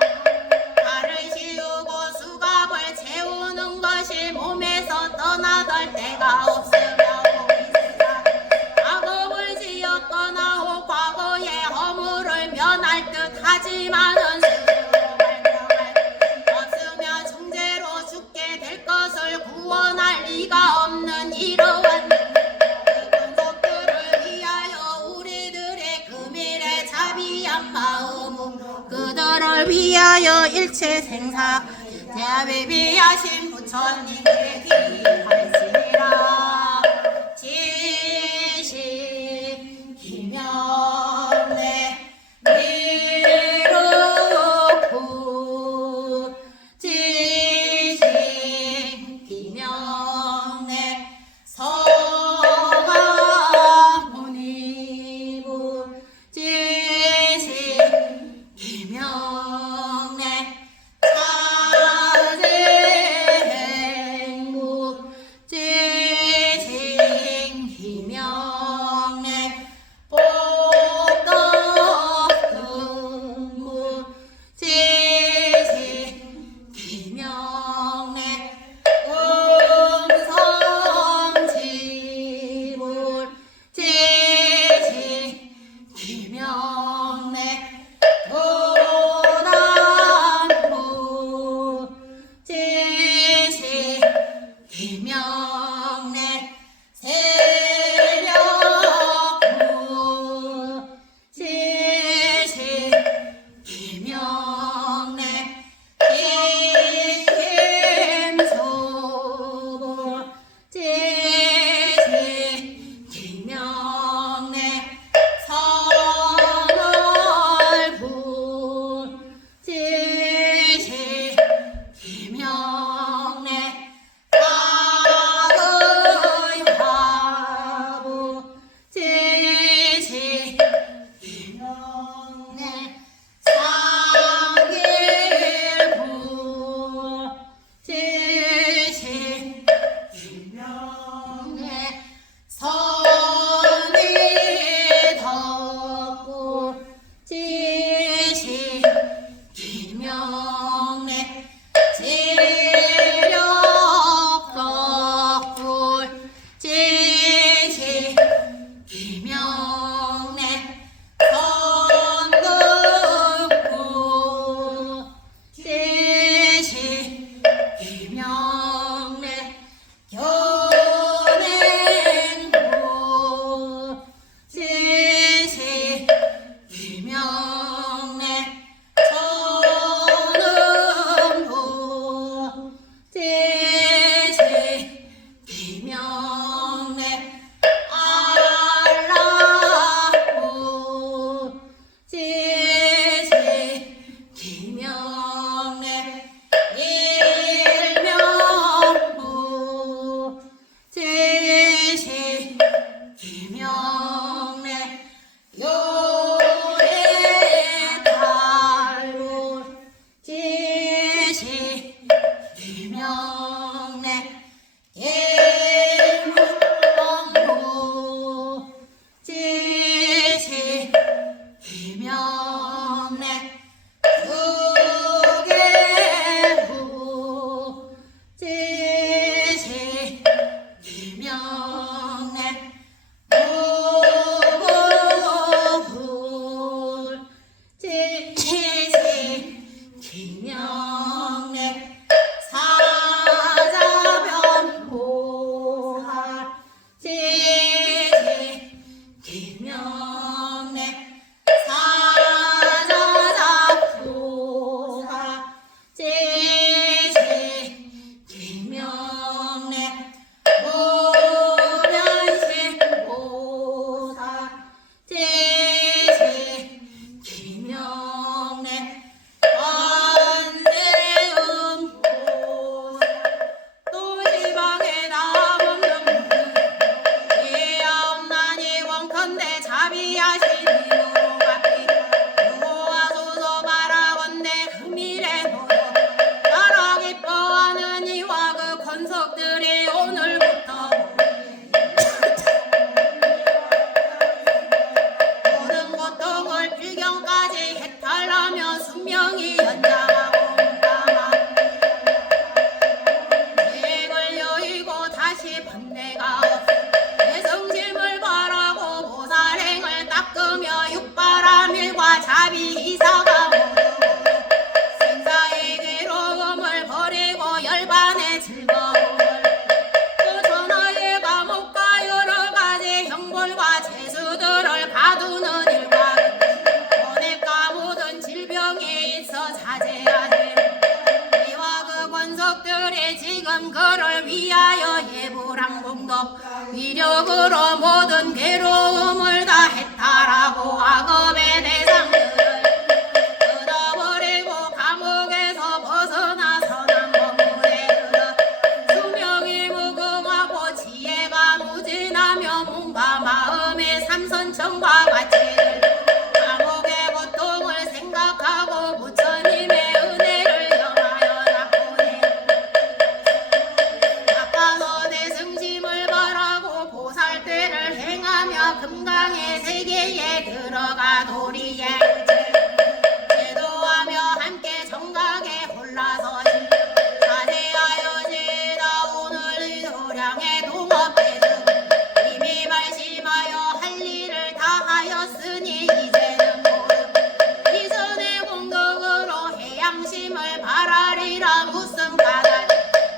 발을 씌우고 수갑을 채우는 것이 몸에서 떠나들 때가 없으며 악업을 지었거나 혹 과거의 허물을 면할 듯 하지만은 스스로 발명할 없으며 중재로 죽게 될 것을 구원할 리가 없는 이러한 근속들을 위하여 우리들의 금일의 자비한 마음으로 그들을 위하여 일체 생사 자비비하신 부처님께 기할지니라. 지시 김영래 미륵구 지시 김영래 서가모니부 지시 김영래 사제행부 지시 공덕 위력으로 모든 괴로움을 다 해탈하고 악업의 대상들을 끊어버리고 감옥에서 벗어나서 남법문에 들어 수명이 무궁하고 지혜가 무진하며 몸과 마음의 삼선천과 같이를 감옥의 고통을 생각하고 부처님의 은혜를 영하여 납보내 아까노대 승심을 바라고 보살대를 행하며 금강의 세계에 들어가 도리에 제도하며 함께 정각에 홀라서 자제하여지다 오늘 이 도량의 동업대등 이미 말심하여 할 일을 다 하였으니 이제는 모름 이전의 공덕으로 해양심을 바라리라 무슨 까닭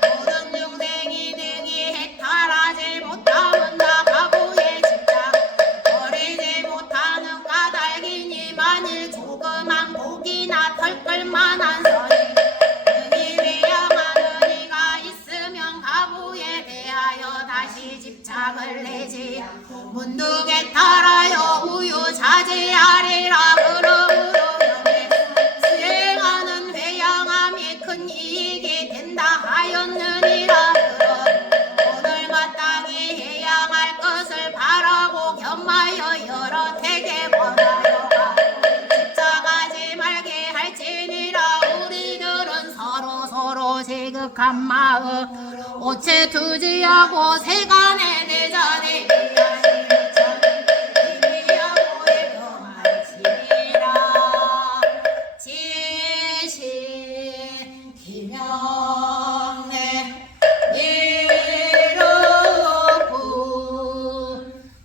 모든 중생이 능히 해탈하지 못하면 다 가보에 집착 버리지 못하는 까닭이니 만일 조그만 복이나 털끌만한 선이 능히 회양하는 이가 있으면 가보에 대하여 다시 집착을 내지 문득에 탈하여 우유 자제하리라 그러므로 명예 수행하는 회양함이 큰 이익이 된다 하였느니라 들어 오늘 마땅히 해양할 것을 바라고 겸하여 여러 택에 권하여 가 집착하지 말게 할지니라 우리들은 서로 지극한 마음 오체 투지하고 세간에 내자리 지시 기명내 이루고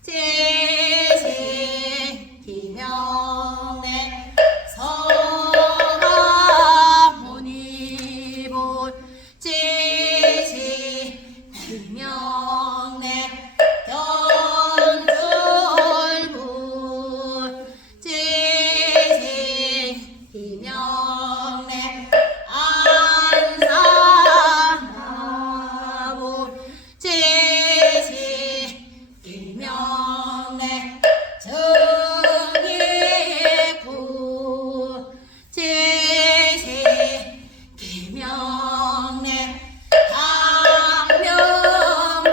지시 기명내 성가모니볼 지시 기명내 견줄부 지시 기명내 안산나무 지시 기명내 정기구 지시 기명내 당명부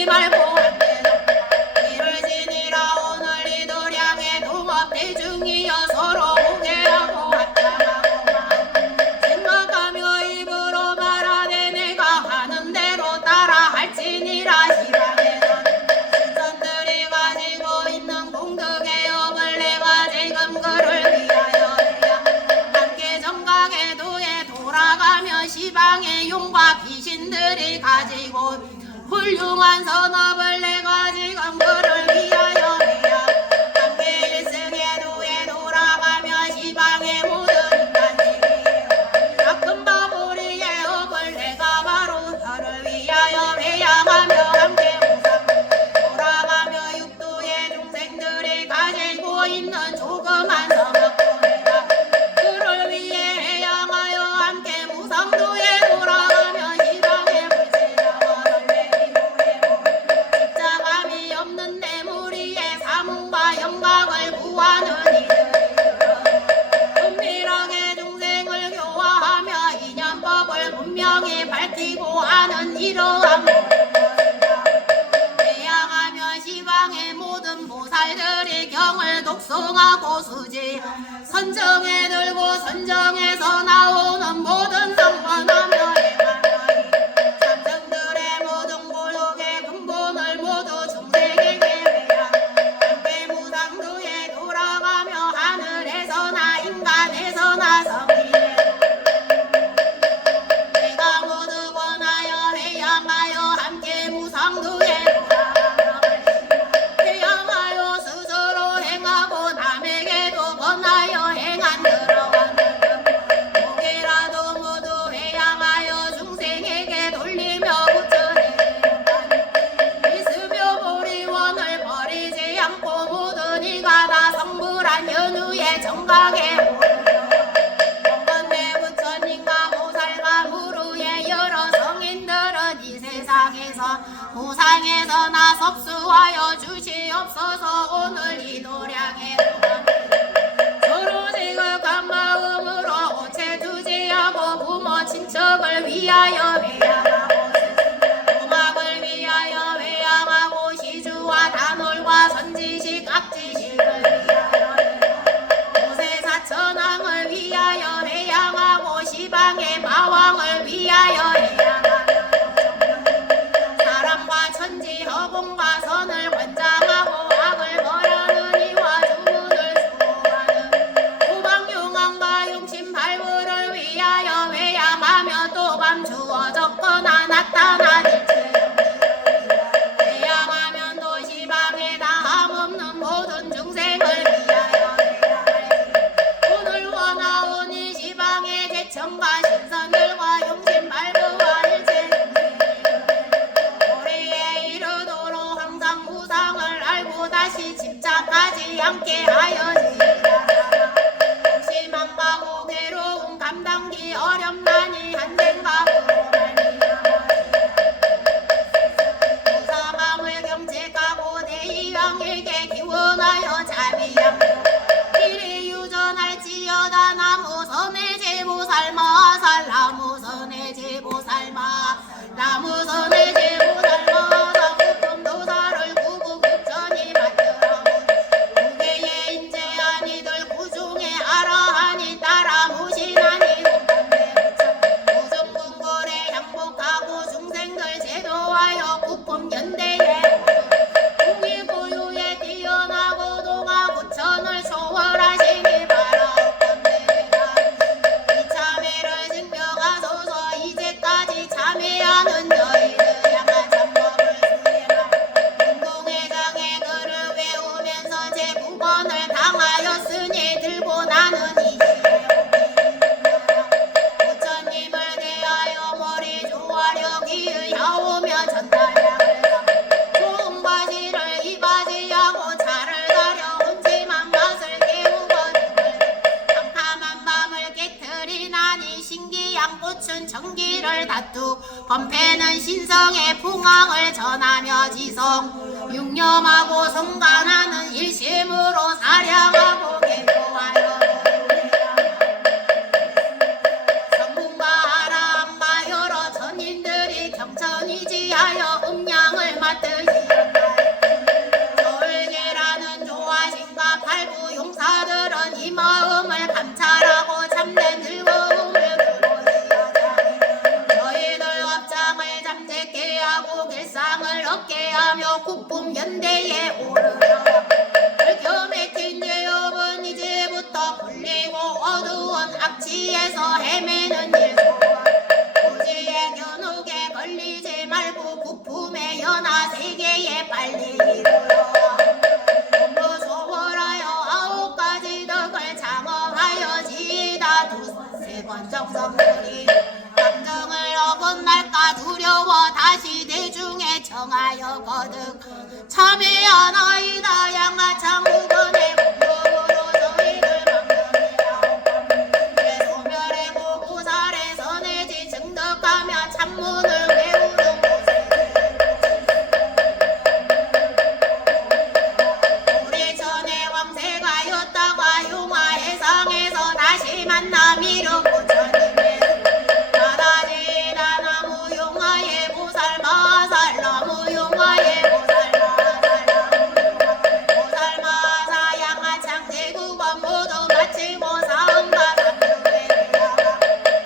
잊지 말고 함께 이를 지니라 오늘 이도량의 농업대중이여 서로 오게하고 합장하고 생각하며 입으로 말하되 내가 하는 대로 따라 할지니라 시방에는 신선들이 가지고 있는 공덕의 업을 내가 지금 그를 위하여 함께 정각의 도에 돌아가며 시방의 용과 귀신들이 가지고 훌륭한 선업을 내가 지금 그를 위하여 해야 함께 일승의 도에 돌아가며 시방의 모든 인간들이 작은 바보리의 업을 내가 바로 그를 위하여 회양하며 함께 우상 돌아가며 육도의 중생들이 가지고 있는 조그만 성업도 내가 그를 위해 회양하여 함께 무상도에 돌아가며 시방의 불제자원을 십자감이 없는 내 무리의 사문과 영광을 구하는 이들이 은밀하게 중생을 교화하며 인연법을 분명히 밝히고 하는 이러한 회양하며 시방의 모든 보살들이 경을 독송하고 수지 선정에 들고 선정에서 나오는 모든 성문하며 삼성들의 모든 고독의 근본을 모두 중생에게 회양 함께 무상도에 돌아가며 하늘에서나 인간에서나 성리에 내가 모두 권하여 회양하여 함께 무상도에 돌아가며 회양하여 스스로 행하고 남에게도 권하여 행한 그러한 목이라도 모두 회양하여 중생에게 돌리며 붙여내 있으며 보리원을 버리지 않고 모든 이가 다 성불한 연후의 정각에 오르며 원건대 부처님과 보살과 무루의 여러 성인들은 이 세상에서 보상에서나 섭수하여 주시옵소서. 오늘 이 도량에 서로 지극한 마음으로 오체 투지하고 부모 친척을 위하여 회양하고 도막을 위하여 회양하고 시주와 단월과 선지식 악지식을 위하여 오세사천왕을 위하여 회양하고 시방의 마왕을 위하여 회양하며 사람과 천지 허공과 선을 권장하고 악을 벌하는 이와 주문을 수호하는 도방용왕과 용심발부를 위하여 회양하며 또 감추어졌거나 나타난 일체 회양하면 또 시방에 다함없는 모든 중생을 위하여 회양하리 오늘 원하온 이 시방의 대청과 신선들과 용심발부와 일체 우리에 이르도록 항상 무상을 알고 다시 집착하지 않게 하여지라 심한가고 괴로움 감당기 어렵나니 한생각으로 무사망을 경책하고 대의왕에게 기원하여 자비양도 이리 유전할지어다 나무선의 제보살 마살 나무선의 제보살 마 나무선의 제보살 마사 구품도사를 구구 부처니 만들어 무게의 인재하니들 구중에 알아하니 따라 무신하니 무정궁궐에 양복하고 중생들 제도하여 구품 연대에 공의고유에 뛰어나고 동화구천을 초월하시니 바라옵건대가 이 참회를 증명하소서. 이제까지 참회하는 너희들 양한 참법을 수행하고 공동회장의 글을 외우면서 제 9번을 당하였으니 들고 나는 이지에 부처님을 대하여 머리 조아려기의 하오며 전달량을 좋은 바지를 입하지하고 차를 가려 온지만 맛을 깨우거든 캄캄한 밤을 깨트리나니 신기한 꽃은 전기를 다투 범패는 신성의 풍왕을 전하며 지성 육념하고 성간하는 일심으로 사량하고 계도하여 성문과 아람과 여러 천인들이 경천이지하여 음양을 맡들 감찰하고 참된 즐거움을 그곳이야 저희들 업장을 잠재게 하고 길상을 얻게 하며 국품 연대에 오르라 불교 맥힌 죄업은 이제부터 풀리고 어두운 악취에서 헤매는 예수와 고지의 견옥에 걸리지 말고 국품의 연화 세계에 빨리 이르러 공부 소홀하여 9가지 덕을 창업하여 지다 두세 번 적성들이 감정을 어긋날까 두려워 다시 대중에 청하여 거듭 참회하나이다 양아창 후건의 공덕으로 저희들 방문해야 소멸의 보고살에서 내지 증득하며 참문을 외우는 곳에 우리 전에 왕세가였다가 용화해상에서 다시 만나 미륵 부처님의 나다지다 나무 용화의 보살 마살 나무 용화의 보살 마살 보살 마사 양아창 대구번 모두 마치고 사음과 삼육에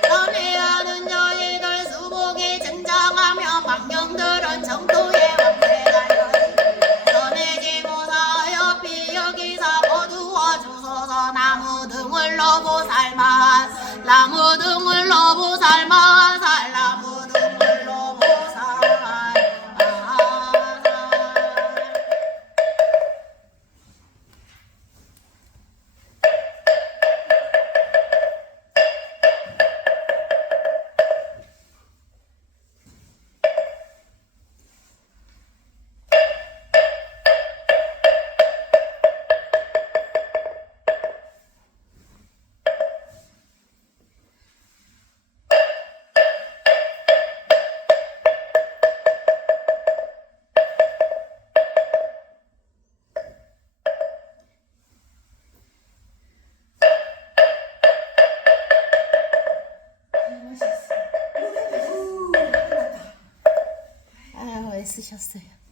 전해하는 저희들 수복이 증장하며 망령들은 정토의 왕세가 전해지고 사협이 여기서 거두어 주소서 나무 등을로 보살 마살 나무 등을로 보살 마살 나무 등을로 보살 마살 아유 애쓰셨어요.